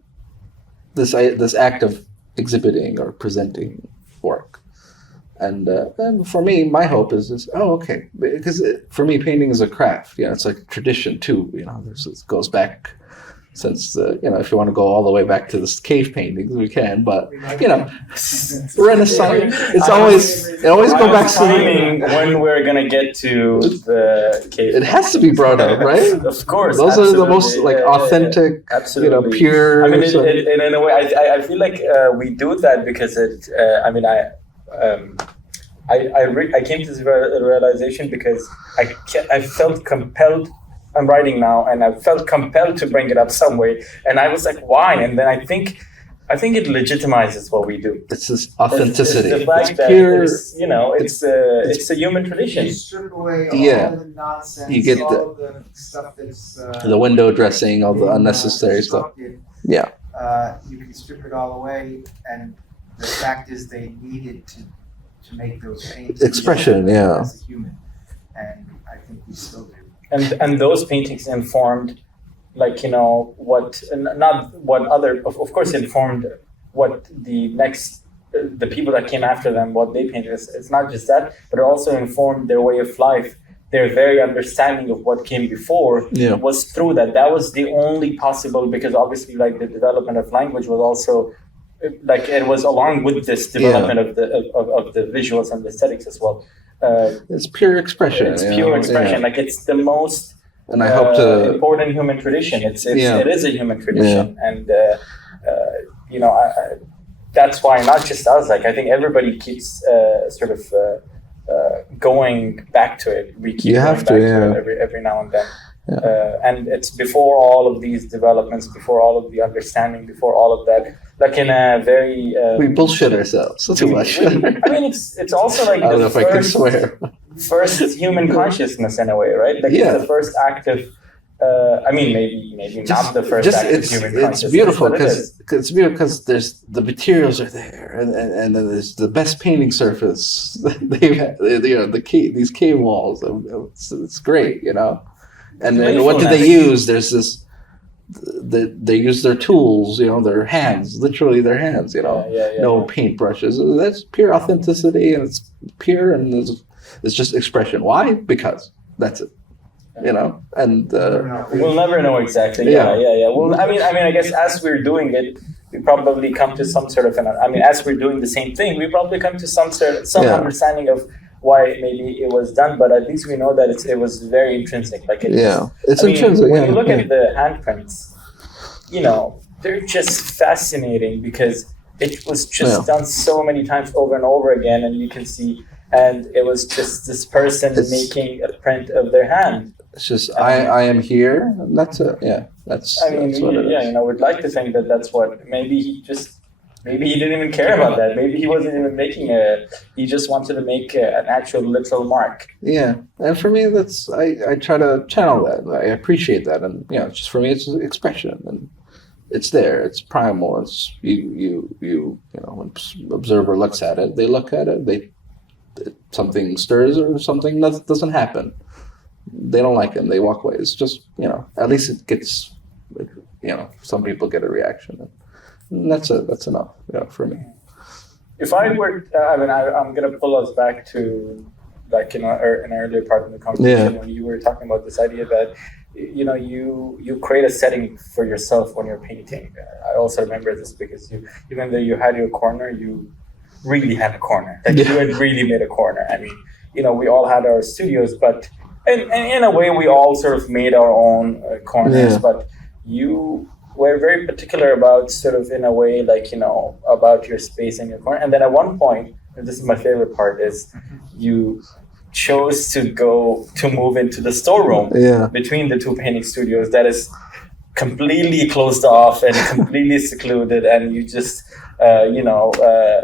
this act of exhibiting or presenting work, and for me, my hope is okay, because for me, painting is a craft. Yeah, it's like a tradition too. You know, it goes back since if you want to go all the way back to the cave paintings, we can. But Renaissance, it always go back to when we're gonna get to the cave. It has to be brought up, right? Of course, those are the most authentic, pure. I mean, in a way, I feel like we do that because it. I came to this realization because I felt compelled. I'm writing now, and I felt compelled to bring it up some way, and I was like, "Why?" And then I think it legitimizes what we do. It's this authenticity. It's the fact that pure. It's a human tradition. You strip away all the nonsense, you get the stuff that's the window dressing, all the unnecessary stuff. Yeah. You can strip it all away, and the fact is, they needed to make those paintings expression, as a human, and I think we still do. And those paintings informed, of course informed what the people that came after them, what they painted. It's not just that, but it also informed their way of life. Their very understanding of what came before was through that. That was the only possible, because obviously, like, the development of language was also, like, it was along with this development of the visuals and the aesthetics as well. It's pure expression. It's pure expression. Like, it's the most and I hope important human tradition. It is a human tradition, and that's why not just us. Like, I think everybody keeps going back to it. We keep going back to it every now and then. And it's before all of these developments, before all of the understanding, before all of that. Like, in a very we bullshit ourselves too much. I mean, it's also like I don't know if I can swear. First human consciousness in a way, right? Like, it's the first act of. Maybe not the first act of human consciousness. It's beautiful because there's the materials are there, and then there's the best painting surface. These cave walls. It's great, And then what do they use? There's this. They use their tools, their hands, literally their hands, no paintbrushes. That's pure authenticity, and it's pure, and it's just expression. Why? Because that's it, and we'll never know exactly. Yeah. Well, I guess as we're doing it, we probably come to some sort of as we're doing the same thing, we probably come to some understanding of why maybe it was done, but at least we know that it was very intrinsic. Like, it's intrinsic. When you look at the handprints, they're just fascinating because it was just done so many times over and over again, and you can see, and it was just this person making a print of their hand. It's just I am here. And that's it. Yeah, that's what it is. We'd like to think that that's what maybe he just Maybe he didn't even care about that. Maybe he wasn't even making he just wanted to make an actual literal mark. Yeah, and for me, that's I try to channel that. I appreciate that, and just for me, it's expression, and it's there. It's primal. It's you know when observer looks at it, they look at it. Something stirs or something doesn't happen. They don't like it. They walk away. It's just at least it gets some people get a reaction, and that's enough for me. If I were, I'm going to pull us back to an earlier part of the conversation when you were talking about this idea that you create a setting for yourself when you're painting. I also remember this because even though you had your corner, you really had a corner. Like you had really made a corner. I mean, we all had our studios, but and in a way we all sort of made our own corners. But you were very particular about sort of in a way about your space in your corner. And then at one point, and this is my favorite part, is you chose to move into the storeroom between the two painting studios that is completely closed off and completely secluded, and you just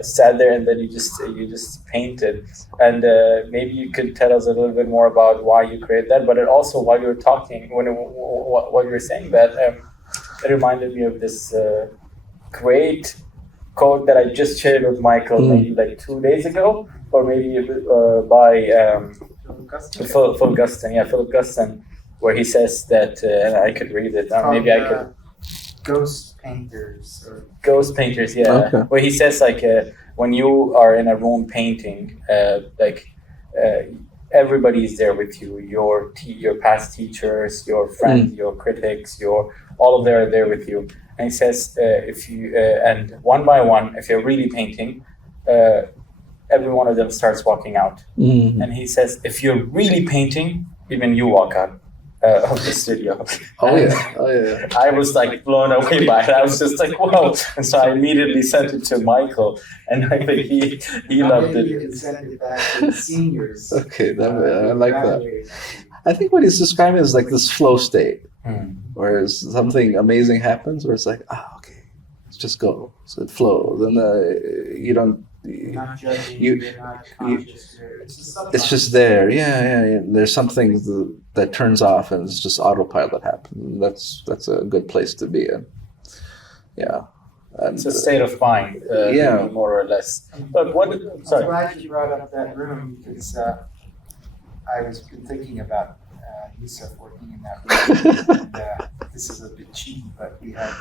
sat there and then you just painted. And maybe you could tell us a little bit more about why you created that. But it also, while you were talking, while you were saying that, it reminded me of this great quote that I just shared with Michael maybe like 2 days ago, or maybe by Philip Guston, where he says that, and I could read it. Maybe I could. Ghost painters. Okay. Where he says when you are in a room painting, everybody is there with you. Your past teachers, your friends, your critics, all of them are there with you. And he says, if you and one by one, if you're really painting, every one of them starts walking out. Mm-hmm. And he says, if you're really painting, even you walk out of the studio. Oh yeah. I was blown away by it. I was just whoa. And so I immediately sent it to Michael, and I think he loved it. You can send it back to the seniors. Okay, I like that. I think what he's describing is this flow state, where something amazing happens, where it's okay, let's just go. So it flows, and you don't. You're not judging, you're not conscious. It's just there. Yeah. There's something that turns off, and it's just autopilot happens. That's a good place to be in. Yeah. And, it's a state of mind, more or less. But sorry. I'm glad you brought up that room, because I was thinking about Yousef working in that room. And, this is a bit cheeky, but we had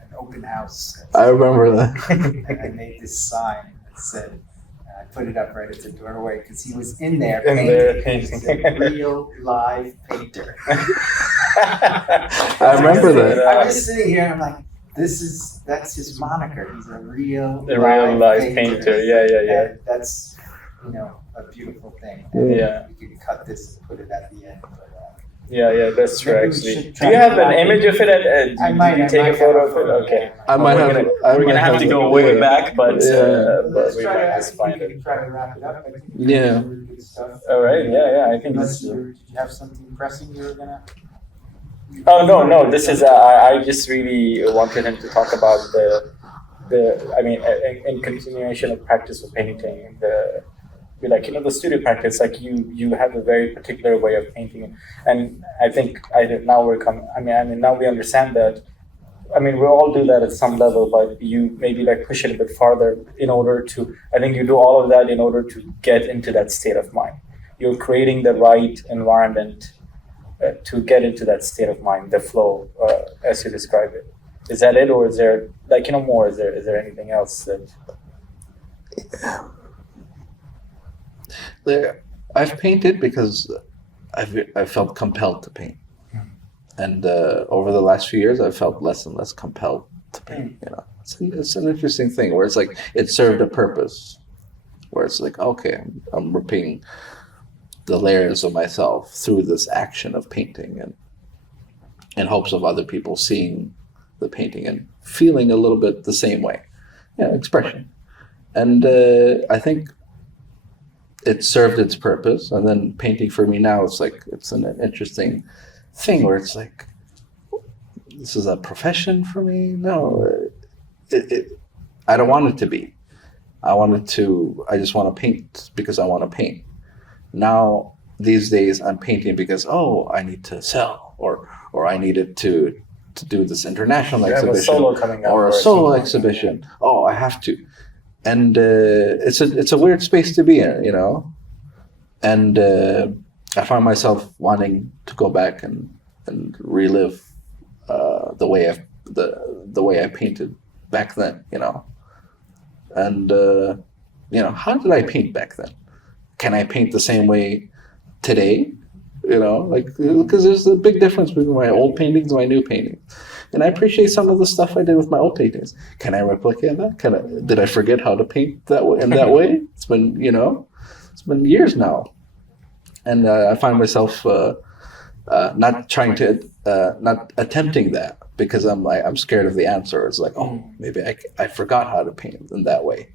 an open house. I remember that. And I made this sign that said, I put it up right at the doorway because he was in there painting. He's a real live painter. I remember that. I was sitting here and I'm like, that's his moniker. He's a real live painter. Yeah. And that's a beautiful thing. Yeah. We can cut this and put it at the end. But, yeah, that's true. Actually, do you have an image of it? I might take a photo of it. Okay. We're gonna have to go way back, but we might just find it. Try to wrap it up. Yeah. All right. Yeah. I think. Did you have something pressing you were gonna? Oh no! This is I just really wanted him to talk about in continuation of practice of painting, the studio practice. You have a very particular way of painting, and I think now we understand that. We all do that at some level, but you maybe push it a bit farther in order to. I think you do all of that in order to get into that state of mind. You're creating the right environment to get into that state of mind, the flow, as you describe it. Is that it, or is there more? Is there anything else that? I've painted because I felt compelled to paint, and over the last few years, I've felt less and less compelled to paint. It's an interesting thing where it's it served a purpose, where it's okay, I'm ripping the layers of myself through this action of painting, and in hopes of other people seeing the painting and feeling a little bit the same way. Expression. And I think it served its purpose. And then painting for me now, it's an interesting thing where it's this is a profession for me. No, I don't want it to be. I just want to paint because I want to paint. Now, these days, I'm painting because, I need to sell, or I needed to do this international You have a exhibition solo coming up or a or solo something. exhibition. Oh, I have to. And it's a weird space to be in, And I find myself wanting to go back and relive the way I painted back then, And how did I paint back then? Can I paint the same way today? Because there's a big difference between my old paintings and my new paintings. And I appreciate some of the stuff I did with my old paintings. Can I replicate that? Did I forget how to paint that way, in that way? It's been, it's been years now. And I find myself not attempting that because I'm scared of the answer. It's like, maybe I forgot how to paint in that way.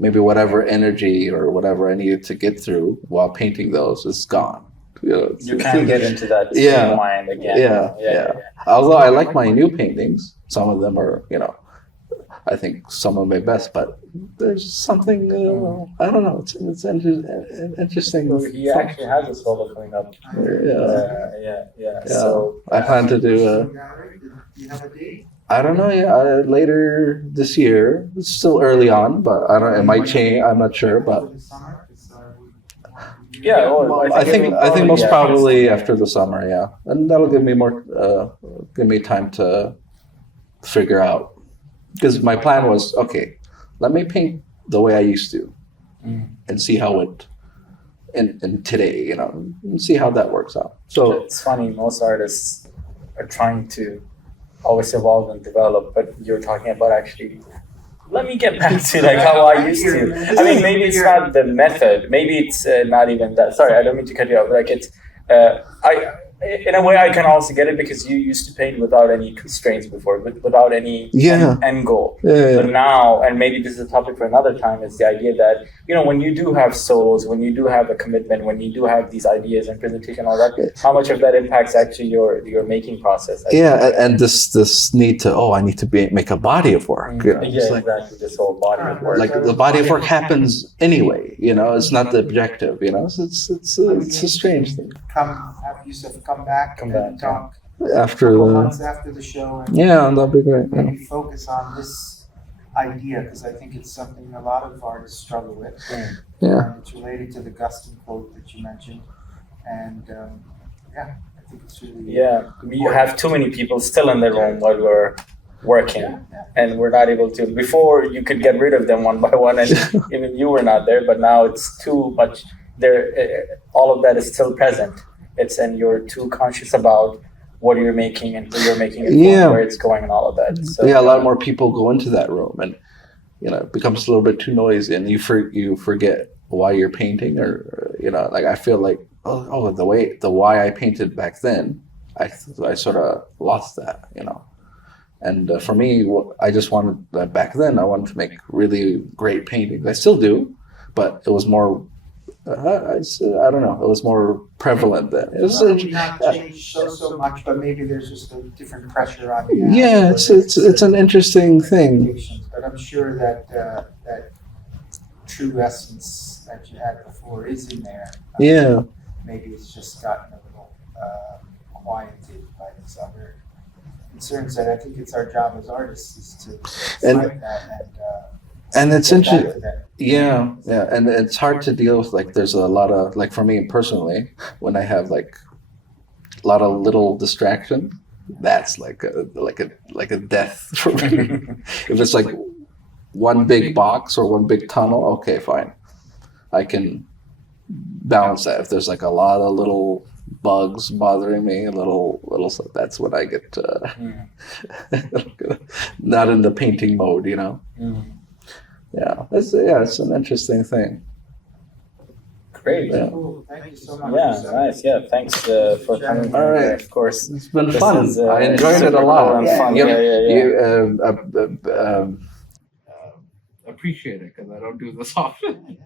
Maybe whatever energy or whatever I needed to get through while painting those is gone. You can't get into that mind again. Yeah. Although I like my new paintings, some of them are, I think some of my best, but there's something, I don't know, it's interesting. So he actually has a solo coming up. Yeah. So I plan to do Do you have a date? I don't know. Yeah, later this year. It's still early on, but I don't. It might change. I'm not sure, but yeah. Well, I think most probably after the summer. Yeah, and that'll give me give me time to figure out. Because my plan was let me paint the way I used to, and see how it, and today, and see how that works out. So it's funny. Most artists are trying to always evolve and develop, but you're talking about actually, let me get back to how I used to. I mean, maybe it's not the method, maybe it's not even that. Sorry, I don't mean to cut you off. It's in a way I can also get it because you used to paint without any constraints before, without any end goal. But now, and maybe this is a topic for another time, is the idea that when you do have solos, when you do have a commitment, when you do have these ideas and presentation, all that, how much of that impacts actually your making process? And this need to I need to make a body of work. Exactly. This whole body of work. Like the body of work happens anyway. It's not the objective. It's a strange thing. Have Yousef come back and talk after months after the show. And that'd be great. Maybe focus on this idea because I think it's something a lot of artists struggle with. It's related to the Guston quote that you mentioned, and I think it's really we have too many people still in the room while we're working, and we're not able to. Before you could get rid of them one by one, and even you were not there, but now it's too much. There, all of that is still present. And you're too conscious about what you're making and who you're making it for, where it's going, and all of that. So, a lot more people go into that room, and it becomes a little bit too noisy, and you forget why you're painting, or I feel like the why I painted back then, I sort of lost that, And for me, I just wanted back then. I wanted to make really great paintings. I still do, but it was more. I don't know. It was more prevalent then. It was not changed so much, but maybe there's just a different pressure on you. Yeah, it's an interesting thing. But I'm sure that that true essence that you had before is in there. Maybe it's just gotten a little quieted by this other concerns. That I think it's our job as artists is to fight that and it's interesting. And it's hard to deal with. There's a lot of for me personally, when I have a lot of little distraction, that's like a death for me. If it's one big box or one big tunnel, okay, fine, I can balance that. If there's a lot of little bugs bothering me, a little stuff, that's when I get not in the painting mode, It's an interesting thing. Great. Cool. Thank you so much. Nice. Thanks for coming. All right. Of course. It's been fun. I enjoyed it a lot. Fun. Appreciate it because I don't do this often.